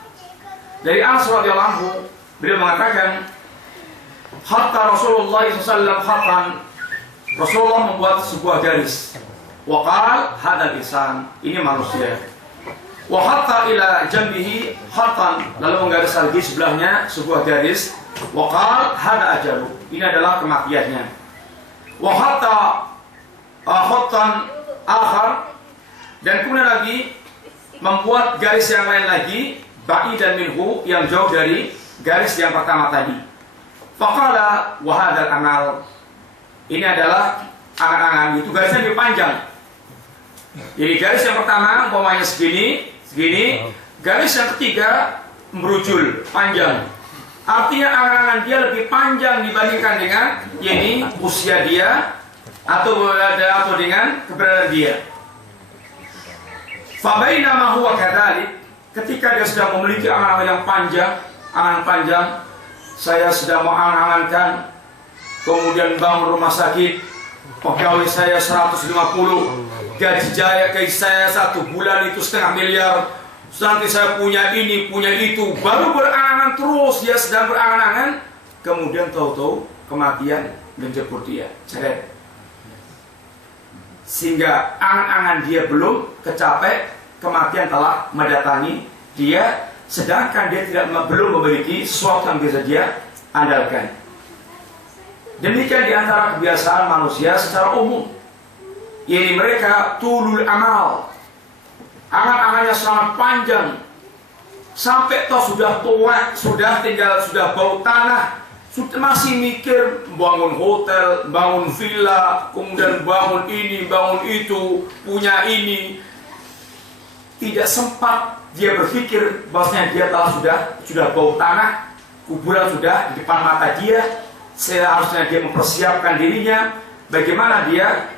dari Anas radhiyallahu anhu, beliau mengatakan, hatta Rasulullah SAW khatan, Rasulullah membuat sebuah garis. Wa qala hadal insan, ini manusia. Wa hatta ila jambihi khatan, lalu menggaris lagi sebelahnya sebuah garis. Wa qala hada ajalu, ini adalah kematiannya. Wa hatta khatan akhar, dan kemudian lagi membuat garis yang lain lagi, ba'idan minhu, yang jauh dari garis yang pertama tadi. Faqala wa hadzal amal, ini adalah angan-angan, itu garisnya lebih panjang. Jadi garis yang pertama umpamanya segini, garis yang ketiga merujul, panjang. Artinya angan-angan dia lebih panjang dibandingkan dengan ini usia dia atau dengan keberadaan dia. Fabainama huwa kadzalik, ketika dia sudah memiliki angan-angan yang panjang, saya sedang mengangan-angankan kemudian bangun rumah sakit, pegawai saya 150, gaji saya 1 bulan itu 0,5 miliar, nanti saya punya ini, punya itu, baru berangan-angan terus, dia sedang berangan-angan, kemudian tahu-tahu kematian menjemput dia, ceret. Sehingga angan-angan dia belum kecapek, kematian telah mendatangi dia, sedangkan dia belum memiliki sesuatu yang bisa dia andalkan. Demikian di antara kebiasaan manusia secara umum. Ini mereka tulul amal, angan-angannya sangat panjang, sampai toh sudah tua, sudah bau tanah, sudah masih mikir bangun hotel, bangun villa, kemudian bangun ini, bangun itu, punya ini. Tidak sempat dia berpikir bahwasanya dia sudah bau tanah, kuburan sudah di depan mata dia. Seharusnya dia mempersiapkan dirinya bagaimana dia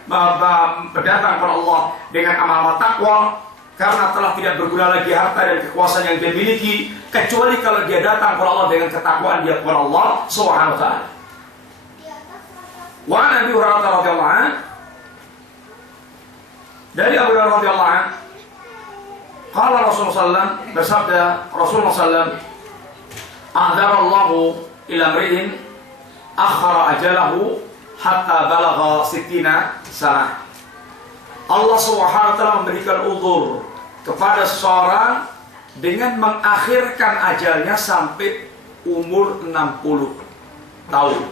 berdatang kepada Allah dengan amal takwa, karena telah tidak berguna lagi harta dan kekuasaan yang dia miliki kecuali kalau dia datang kepada Allah dengan ketakwaan dia kepada Allah Subhanahu wa taala. Wa Nabi Hurairah radhiyallahu anhu, dari Abu Hurairah radhiyallahu anhu, qala Rasulullah sallallahu bersabda Rasulullah sallallahu a'dzarallahu ila mri'in akhara ajalahu hatta balagha 60 sanah. Allah Subhanahu wa taala memberikan uzur kepada seseorang dengan mengakhirkan ajalnya sampai umur 60 tahun.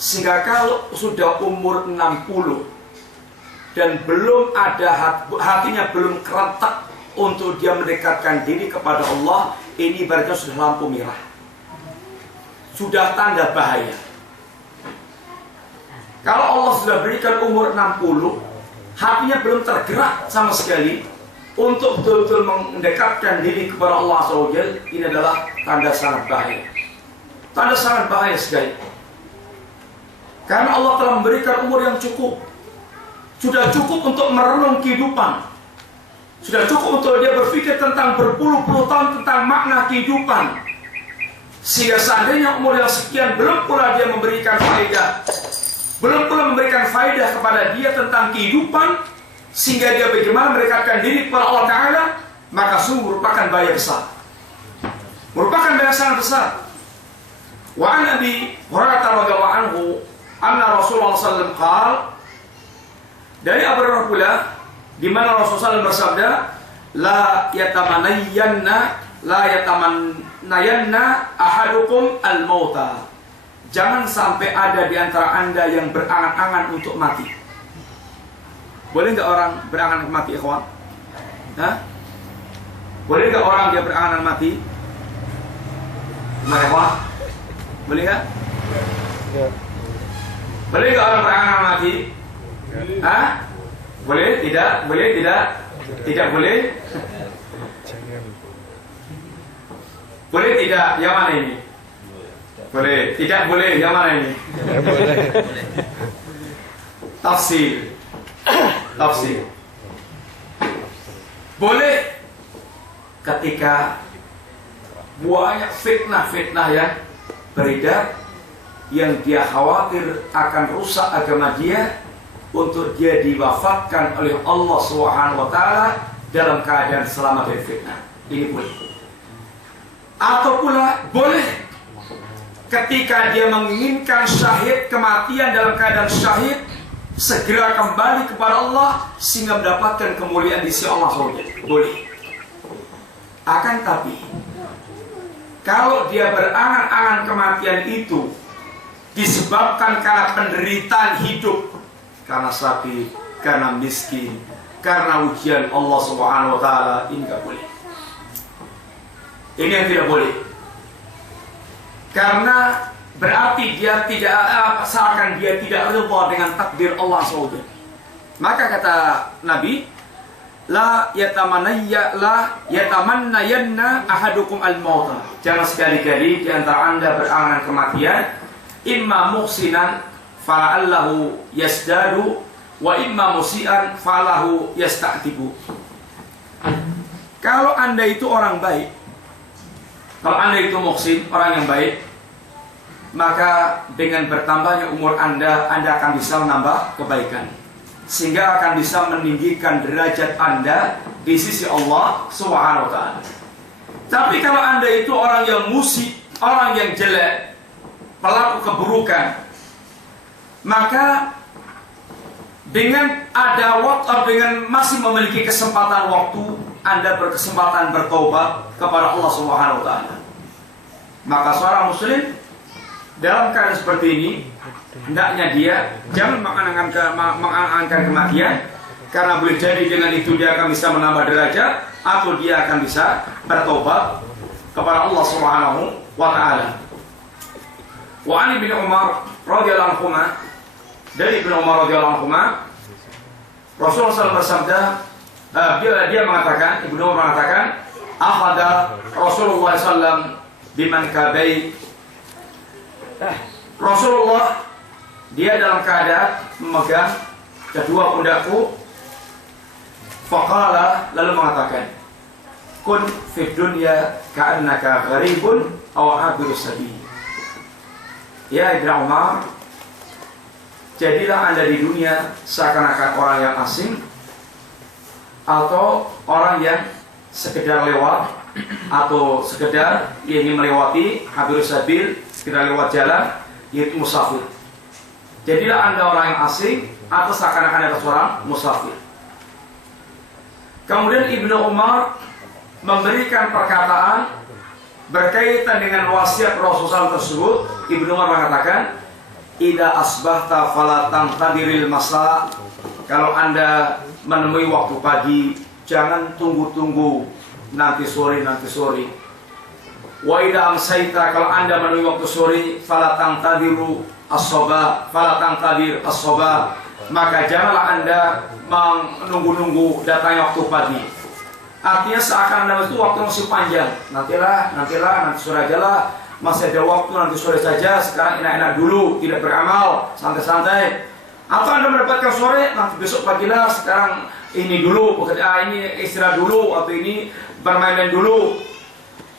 Sehingga kalau sudah umur 60 dan belum ada hatinya belum kerentak untuk dia mendekatkan diri kepada Allah, ini ibaratnya sudah lampu merah. Sudah tanda bahaya. Kalau Allah sudah berikan umur 60, hatinya belum tergerak sama sekali untuk betul-betul mendekatkan diri kepada Allah SWT, ini adalah tanda sangat bahaya. Tanda sangat bahaya sekali. Karena Allah telah memberikan umur yang cukup. Sudah cukup untuk merenung kehidupan. Sudah cukup untuk dia berpikir tentang berpuluh-puluh tahun tentang makna kehidupan. Sehingga seandainya umur yang sekian belum pula dia memberikan faedah, belum pula memberikan faedah kepada dia tentang kehidupan, sehingga dia bagaimana mendekatkan diri kepada Allah Ta'ala, maka sungguh merupakan bahaya besar. Merupakan bahaya sangat besar. Wa an Abi Hurairah radhiyallahu anhu anna Rasulullah sallallahu alaihi wasallam, dari Abu Hurairah pula di mana Rasulullah SAW bersabda, la yatamannayanna ahadukum al-mauta. Jangan sampai ada di antara Anda yang berangan-angan untuk mati. Boleh nggak orang berangan mati, ikhwan? Hah? Boleh nggak orang dia berangan mati? Gimana, ikhwan? Boleh nggak? Boleh nggak orang berangan mati? Hah? Boleh? Tidak? Boleh? Tidak? Tidak boleh? Boleh tidak? Yang mana ini? Boleh. Tidak boleh? Yang mana ini? Boleh. Tafsir. Tafsir. Boleh ketika banyak fitnah-fitnah yang beredar, yang dia khawatir akan rusak agama dia, untuk dia diwafatkan oleh Allah Subhanahu wa taala dalam keadaan selamat dari fitnah. Ini boleh. Atau pula boleh ketika dia menginginkan syahid, kematian dalam keadaan syahid, segera kembali kepada Allah sehingga mendapatkan kemuliaan di sisi Allah SWT. Boleh. Akan tapi kalau dia berangan-angan kematian itu disebabkan karena penderitaan hidup, karena sakit, karena miskin, karena ujian Allah Subhanahu wa taala, ini enggak boleh. Ini yang tidak boleh. Karena berarti dia tidak, asalkan dia tidak rida dengan takdir Allah SWT. Maka kata Nabi, la yatamannayanna ahadukum al-mauta. Jangan sekali-kali di antara Anda berangan kematian, imma muhsinan fala'allahu yasdadu wa imma musian falahu yasta'tibu. Kalau Anda itu orang baik, kalau Anda itu muhsin, orang yang baik, maka dengan bertambahnya umur Anda akan bisa menambah kebaikan, sehingga akan bisa meninggikan derajat Anda di sisi Allah Subhanahu wa taala. Tapi kalau Anda itu orang yang musik, orang yang jelek, pelaku keburukan, maka dengan ada waktu, dengan masih memiliki kesempatan waktu, Anda berkesempatan bertobat kepada Allah Subhanahu wa taala. Maka seorang muslim dalam keadaan seperti ini, hendaknya dia jangan mengangan-angankan kematian, karena boleh jadi dengan itu dia akan bisa menambah derajat, atau dia akan bisa bertobat kepada Allah Subhanahu wa taala. Wa an Ibnu Umar radhiyallahu anhu, dari Ibnu Umar radhiyallahu anhu, Rasulullah SAW bersabda, dia mengatakan, Ibnu Umar mengatakan, akhadha Rasulullah SAW biman kabai. Rasulullah dia dalam keadaan memegang kedua pundakku. Faqala, lalu mengatakan, kun fid dunya ka'annaka gharibun aw abiru sabil. Ya Ibnu Umar, jadilah Anda di dunia seakan-akan orang yang asing atau orang yang sekedar lewat atau sekedar ingin melewati abiru sabil, sekedar lewat jalan, yaitu musafir. Jadilah Anda orang yang asing atau seakan-akan Anda seorang musafir. Kemudian Ibnu Umar memberikan perkataan berkaitan dengan wasiat Rasulullah tersebut. Ibnu Umar mengatakan, "Idza asbahta fala tantadiril masa." Kalau Anda menemui waktu pagi, jangan tunggu-tunggu nanti sore. Wa idza amsayta, kalau Anda menemui waktu sore, fala tantadiru as-sabah, fala tantadir as-sabah. Maka janganlah Anda menunggu-nunggu datangnya waktu pagi. Artinya seakan Anda itu waktu masih panjang. Nantilah, nanti sore aja lah. Masih ada waktu, nanti sore saja. Sekarang enak-enak dulu, tidak beramal, santai-santai. Atau Anda mendapatkan sore, nanti besok pagilah. Sekarang ini dulu, ini istirahat dulu, atau ini bermain dulu.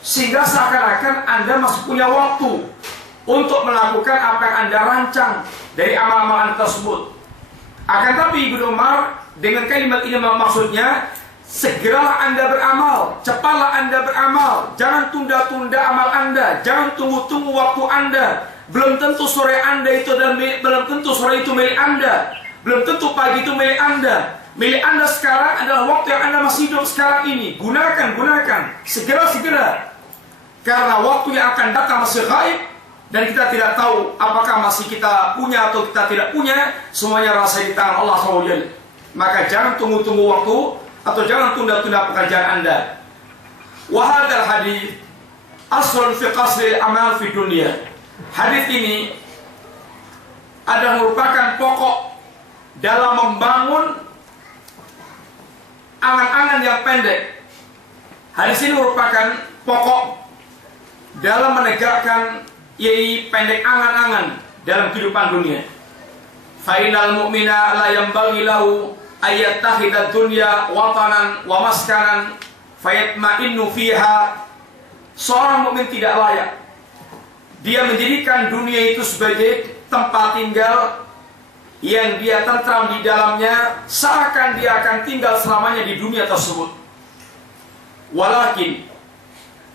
Sehingga seakan-akan Anda masih punya waktu untuk melakukan apa yang Anda rancang dari amal-amalan tersebut. Akan tapi Ibnu Umar dengan kalimat ini maksudnya, segeralah Anda beramal, cepatlah Anda beramal, jangan tunda-tunda amal Anda, jangan tunggu-tunggu waktu Anda. Belum tentu sore Anda itu belum tentu sore itu milik Anda, belum tentu pagi itu milik Anda. Milik Anda sekarang adalah waktu yang Anda masih hidup sekarang ini. Gunakan, segera. Karena waktu yang akan datang masih gaib. Dan kita tidak tahu apakah masih kita punya atau kita tidak punya. Semuanya rasa di tangan Allah SWT. Maka jangan tunggu-tunggu waktu atau jangan tunda-tunda pekerjaan Anda. Wahadal hadis asrun fi qasril amal fi dunia. Hadis ini adalah merupakan pokok dalam membangun angan-angan yang pendek. Hadis ini merupakan pokok dalam menegakkan pendek angan-angan dalam kehidupan dunia. Fainal mu'mina la yambaghi lahu ayattakhidha dunya watanan wa maskanan fayatma'innu fiha. Seorang mukmin tidak layak dia menjadikan dunia itu sebagai tempat tinggal yang dia tentram di dalamnya, seakan dia akan tinggal selamanya di dunia tersebut. Walakin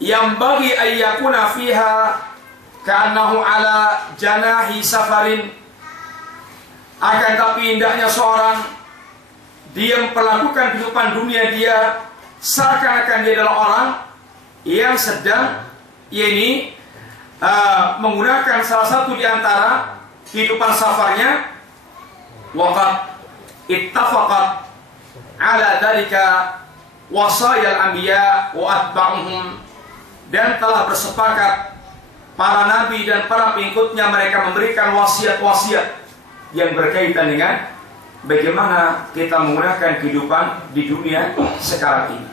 yambaghi ayyakuna fiha ka'annahu ala janahi safarin. Akan tapi hendaknya seorang dia memperlakukan kehidupan dunia dia seakan-akan dia adalah orang yang sedang menggunakan salah satu di antara kehidupan safarnya. Waqad ittafaqat ala dzalika wasayal anbiya wa atba'uhum, dan telah bersepakat para nabi dan para pengikutnya, mereka memberikan wasiat-wasiat yang berkaitan dengan bagaimana kita menggunakan kehidupan di dunia sekarang ini.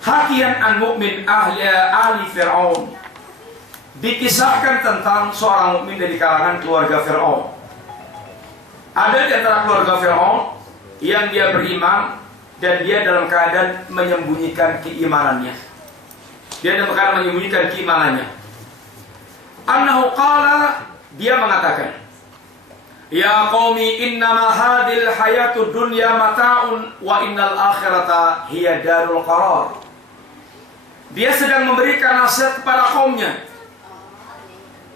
Hakian an mukmin ahli Fir'aun, dikisahkan tentang seorang mukmin dari kalangan keluarga Fir'aun. Ada di antara keluarga Fir'aun yang dia beriman dan dia dalam keadaan menyembunyikan keimanannya. Dia dalam keadaan menyembunyikan keimanannya. Annahu qala, dia mengatakan, ya qaumi innama hadhil hayatud dunya mata'un wa innal akhirata hiya darul qarar. Dia sedang memberikan nasihat kepada kaumnya.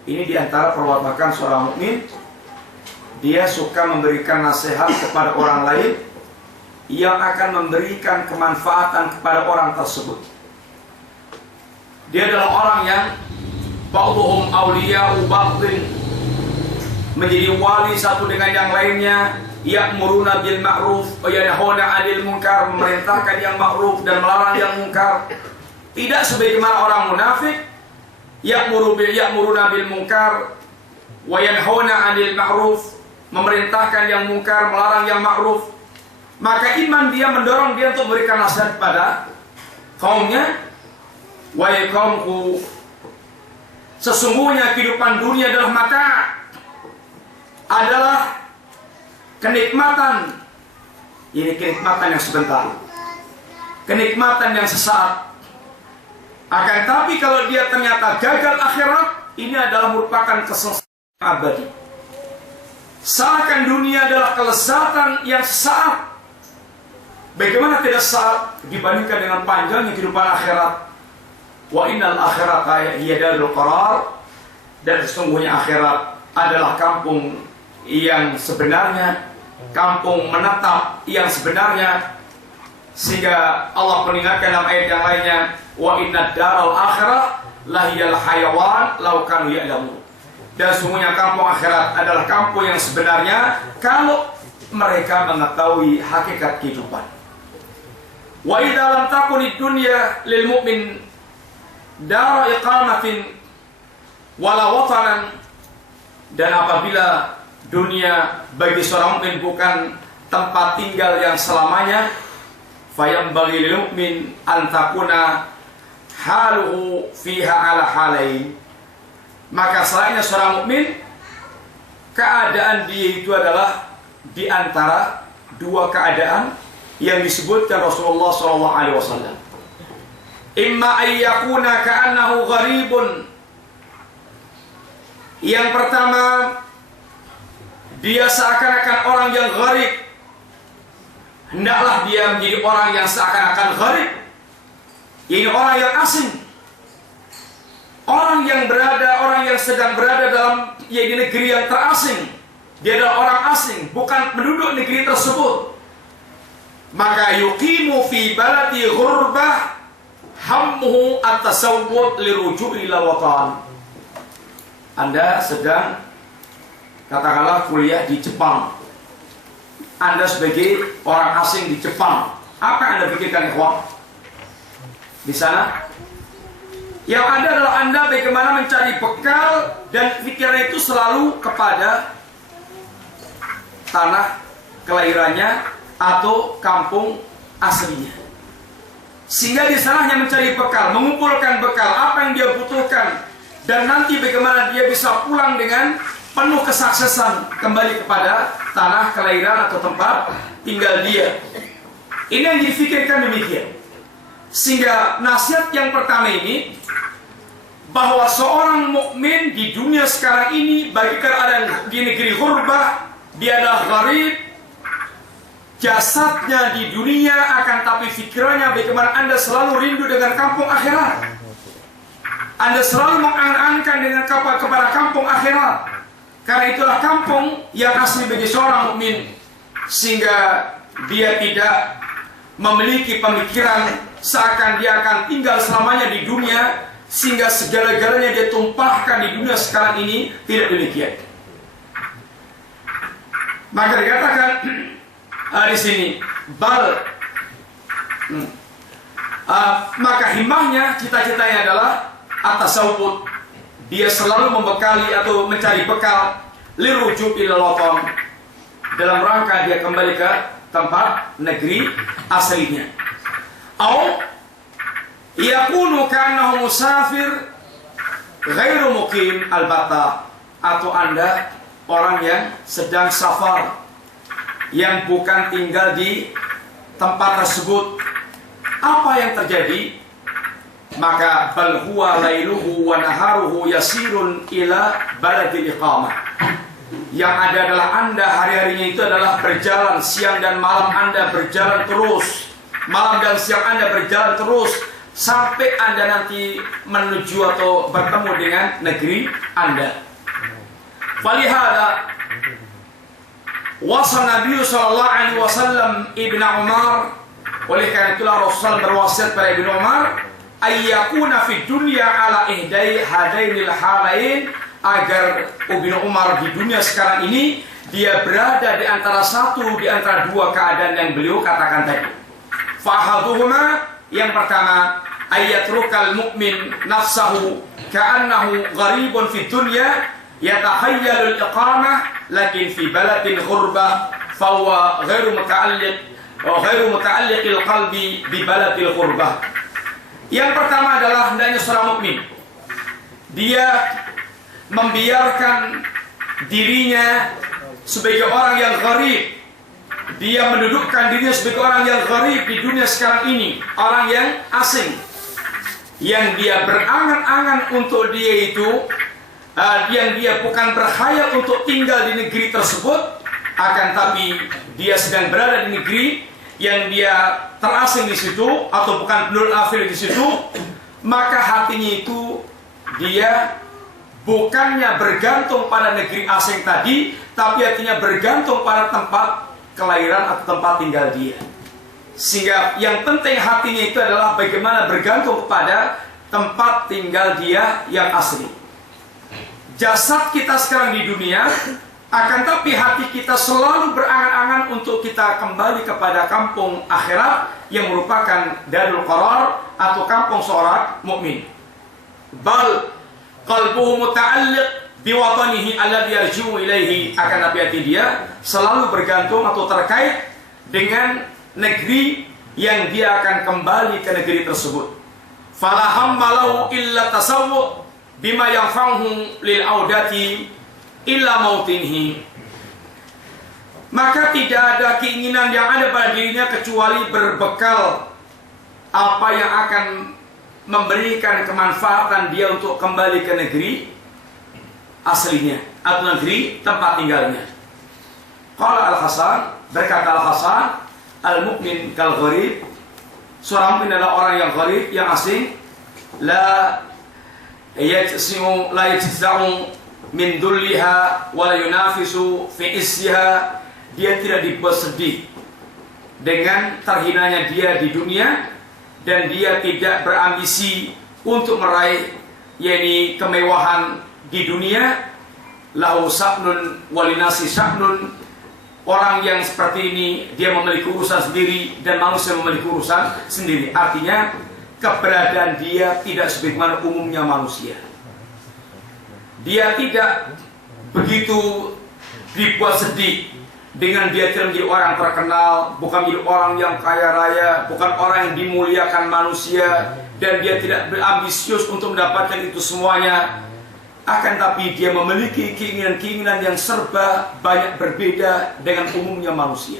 Ini diantara perwakilan seorang mukmin. Dia suka memberikan nasihat kepada orang lain yang akan memberikan kemanfaatan kepada orang tersebut. Dia adalah orang yang ba'dhum awliya'u ba'dhin, menjadi wali satu dengan yang lainnya, ya'muruna bil ma'ruf wa yanhauna 'anil munkar, memerintahkan yang ma'ruf dan melarang yang munkar. Tidak sebagaimana orang munafik ya'muruna bil munkar wa yanhauna 'anil ma'ruf, memerintahkan yang mungkar, melarang yang ma'ruf. Maka iman dia mendorong dia untuk memberikan nasihat kepada kaumnya. Wahai kaumku, sesungguhnya kehidupan dunia adalah mata, adalah kenikmatan. Ini kenikmatan yang sebentar, kenikmatan yang sesaat. Akan tapi kalau dia ternyata gagal akhirat, ini adalah merupakan kesesatan abadi. Seakan dunia adalah kelezatan yang sesaat. Bagaimana tidak sesaat dibandingkan dengan panjangnya kehidupan akhirat? Wa innal akhirata hiya darul qarar, dan sesungguhnya akhirat adalah kampung yang sebenarnya, kampung menetap yang sebenarnya. Sehingga Allah peringatkan dalam ayat yang lainnya, wa innad daral akhirah lahiyal hayawan law kanu ya'lamun. Dan sesungguhnya kampung akhirat adalah kampung yang sebenarnya kalau mereka mengetahui hakikat kehidupan. Wa idza lam takunid dunya lil mu'min dar iqamatin wala watanan, dan apabila dunia bagi seorang mukmin bukan tempat tinggal yang selamanya, fayambaghi lil mu'min an takuna haluhu fiha ala halain, maka selainnya seorang mukmin keadaan dia itu adalah di antara dua keadaan yang disebutkan Rasulullah SAW. Imma ayyakuna ka'annahu gharibun. Yang pertama, dia seakan-akan orang yang gharib. Hendaklah dia menjadi orang yang seakan-akan gharib. Ini orang yang asing. Orang yang sedang berada dalam di negeri yang terasing. Dia adalah orang asing, bukan penduduk negeri tersebut. Maka yuqimu fi baladi ghurbah hammuhu at-tasawwud liruju'i ila watan. Anda sedang katakanlah kuliah di Jepang. Anda sebagai orang asing di Jepang, apa yang Anda pikirkan, ikhwan? Di sana yang ada adalah Anda bagaimana mencari bekal, dan pikiran itu selalu kepada tanah kelahirannya atau kampung aslinya. Sehingga di sana hanya mencari bekal, mengumpulkan bekal apa yang dia butuhkan, dan nanti bagaimana dia bisa pulang dengan penuh kesuksesan kembali kepada tanah kelahiran atau tempat tinggal dia. Ini yang difikirkan demikian. Sehingga nasihat yang pertama ini, bahwa seorang mukmin di dunia sekarang ini bagikan ada di negeri ghurbah, dia adalah gharib. Jasadnya di dunia, akan tapi fikirannya bagaimana Anda selalu rindu dengan kampung akhirat. Anda selalu mengangan-angankan dengan kepada kampung akhirat. Karena itulah kampung yang asli bagi seorang mukmin. Sehingga dia tidak memiliki pemikiran seakan dia akan tinggal selamanya di dunia, sehingga segala-galanya dia tumpahkan di dunia sekarang ini. Tidak demikian. Maka dikatakan di sini maka himmahnya, cita-citanya adalah at-tasawwud. Dia selalu membekali atau mencari bekal lirujuk ila watan, dalam rangka dia kembali ke tempat negeri aslinya. Atau yakunu ka'annahu musafir ghairu muqim albatta, atau Anda orang yang sedang safar, yang bukan tinggal di tempat tersebut. Apa yang terjadi? Maka bal huwa lailuhu wa naharuhu yasirun ila baladil iqamah. Yang ada adalah Anda hari-harinya itu adalah berjalan, siang dan malam Anda berjalan terus, malam dan siang Anda berjalan terus, sampai Anda nanti menuju atau bertemu dengan negeri Anda. Falihada wasa Nabi sallallahu alaihi wasallam Ibnu Umar, oleh karena itulah Rasul berwasiat pada Ibnu Umar, ayyakuna fid dunya ala ihdai hadainil halain, agar Ibnu Umar di dunia sekarang ini dia berada di antara satu di antara dua keadaan yang beliau katakan tadi. Fahaduhuma, yang pertama, ayatrukal mu'min nafsahu ka'annahu gharibun fid dunya yatahayyalul iqamah lakin fi baladin ghurbah fahuwa ghairu muta'alliqil qalbi bi baladil ghurbah. Yang pertama adalah hendaknya seorang mukmin dia membiarkan dirinya sebagai orang yang gharib. Dia mendudukkan dirinya sebagai orang yang gharib di dunia sekarang ini, orang yang asing, yang dia berangan-angan untuk dia itu, yang dia bukan berkhayal untuk tinggal di negeri tersebut, akan tapi dia sedang berada di negeri yang dia terasing di situ atau bukan penduduk asli di situ, maka hatinya itu dia bukannya bergantung pada negeri asing tadi, tapi hatinya bergantung pada tempat kelahiran atau tempat tinggal dia. Sehingga yang penting hatinya itu adalah bagaimana bergantung kepada tempat tinggal dia yang asli. Jasad kita sekarang di dunia, akan tapi hati kita selalu berangan-angan untuk kita kembali kepada kampung akhirat yang merupakan darul qarar atau kampung seorang mukmin. Bal qalbuhu muta'alliq biwatanihi alladhi yarji'u ilaihi, akan tapi hati dia selalu bergantung atau terkait dengan negeri yang dia akan kembali ke negeri tersebut. Fala hammalahu illa tasawwu bima yanfa'uhu lil audati illa mautinihi. Maka tidak ada keinginan yang ada pada dirinya kecuali berbekal apa yang akan memberikan kemanfaatan dia untuk kembali ke negeri aslinya atau negeri tempat tinggalnya. Qala Al-Hasan, berkata Al-Hasan, al-mu'min kal gharib, seorang mukmin adalah orang yang gharib, yang asing, la yajsimu la yajza'u min dulliha wa la yunafisu fi isyiha. Dia tidak dibuat sedih dengan terhinanya dia di dunia, dan dia tidak berambisi untuk meraih yakni kemewahan di dunia. Lahu sa'nun walinasi sa'nun. Orang yang seperti ini dia memiliki urusan sendiri dan manusia memiliki urusan sendiri. Artinya keberadaan dia tidak sebagaimana umumnya manusia. Dia tidak begitu dibuat sedih dengan dia tidak menjadi orang terkenal, bukan menjadi orang yang kaya raya, bukan orang yang dimuliakan manusia, dan dia tidak berambisius untuk mendapatkan itu semuanya. Akan tapi dia memiliki keinginan-keinginan yang serba banyak berbeda dengan umumnya manusia.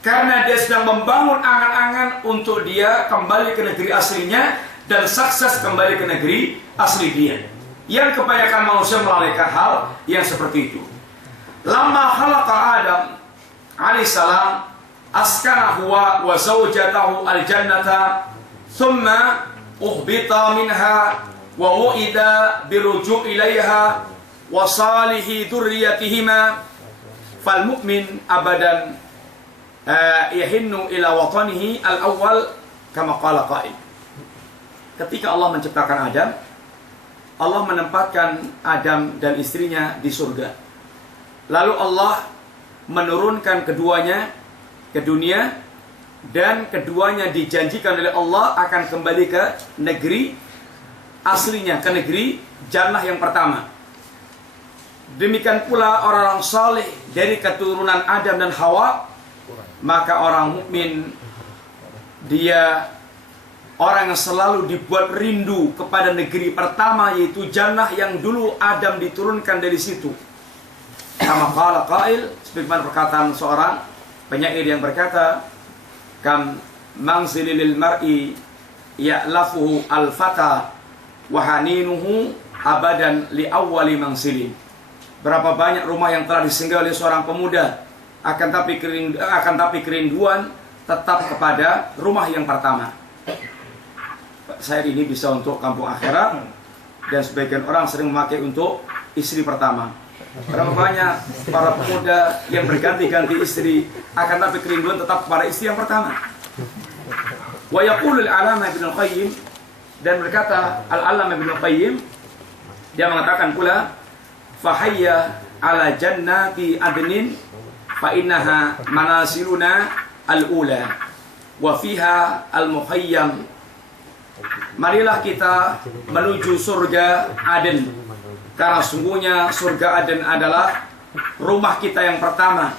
Karena dia sedang membangun angan-angan untuk dia kembali ke negeri aslinya dan sukses kembali ke negeri asli dia. Yang kebanyakan manusia melalaikan hal yang seperti itu. Lama khalaqa Adam alaihissalam askana huwa wa zawjatahu al-jannata thumma uhbita minha wa wu'ida biruju' ilaiha wa salihi dhurriyyatihima fal mu'min abadan yahinnu ila watanihi al-awwal kama qala qail. Ketika Allah menciptakan Adam, Allah menempatkan Adam dan istrinya di surga. Lalu Allah menurunkan keduanya ke dunia, dan keduanya dijanjikan oleh Allah akan kembali ke negeri aslinya, ke negeri jannah yang pertama. Demikian pula orang-orang saleh dari keturunan Adam dan Hawa. Maka orang mukmin dia orang yang selalu dibuat rindu kepada negeri pertama, yaitu jannah yang dulu Adam diturunkan dari situ. Kama qala qail, sebagaimana perkataan seorang penyair yang berkata, kam manzilil mar'i ya'lafuhu al-fata wa haninuhu abadan li awwali manzilin. Berapa banyak rumah yang telah disinggah oleh seorang pemuda, akan tapi kerinduan tetap kepada rumah yang pertama. Saya ini bisa untuk kampung akhirat, dan sebagian orang sering memakai untuk istri pertama. Berapa banyak para pemuda yang berganti-ganti istri, akan tapi kerinduan tetap kepada istri yang pertama. Wa yaqulu al-'Allamah Ibnu Qayyim, dan berkata Al-'Allamah Ibnu Qayyim, dia mengatakan pula, fahayya ala jannati adnin fa innaha manasiluna al-ula wa fiha al-muhayyam marilah kita menuju surga Aden. Karena sungguhnya surga Aden adalah rumah kita yang pertama,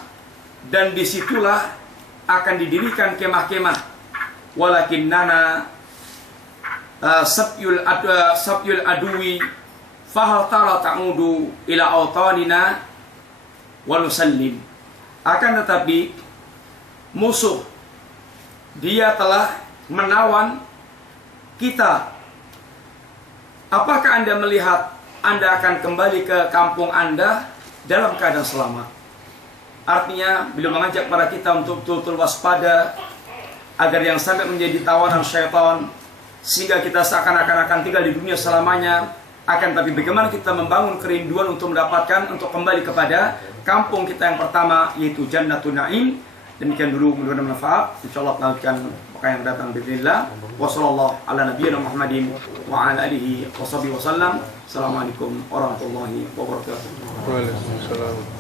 dan disitulah akan didirikan kemah-kemah. Walakinnana sabyul adwi fahal tara ta'udu ila awtanina wa nusallim. Akan tetapi musuh dia telah menawan kita. Apakah Anda melihat Anda akan kembali ke kampung Anda dalam keadaan selamat? Artinya beliau mengajak para kita untuk betul-betul waspada agar yang sampai menjadi tawanan syaitan sehingga kita seakan-akan akan tinggal di dunia selamanya. Akan tapi bagaimana kita membangun kerinduan untuk mendapatkan, untuk kembali kepada kampung kita yang pertama, yaitu Jannatun Na'im. Demikian dulu, mudah-mudahan bermanfaat. Insyaallah lanjutkan pekan yang datang bismillah. Wassallallahu ala nabiyyina Muhammadin wa ala alihi washabihi wasallam. Assalamualaikum warahmatullahi wabarakatuh. Waalaikumsalam.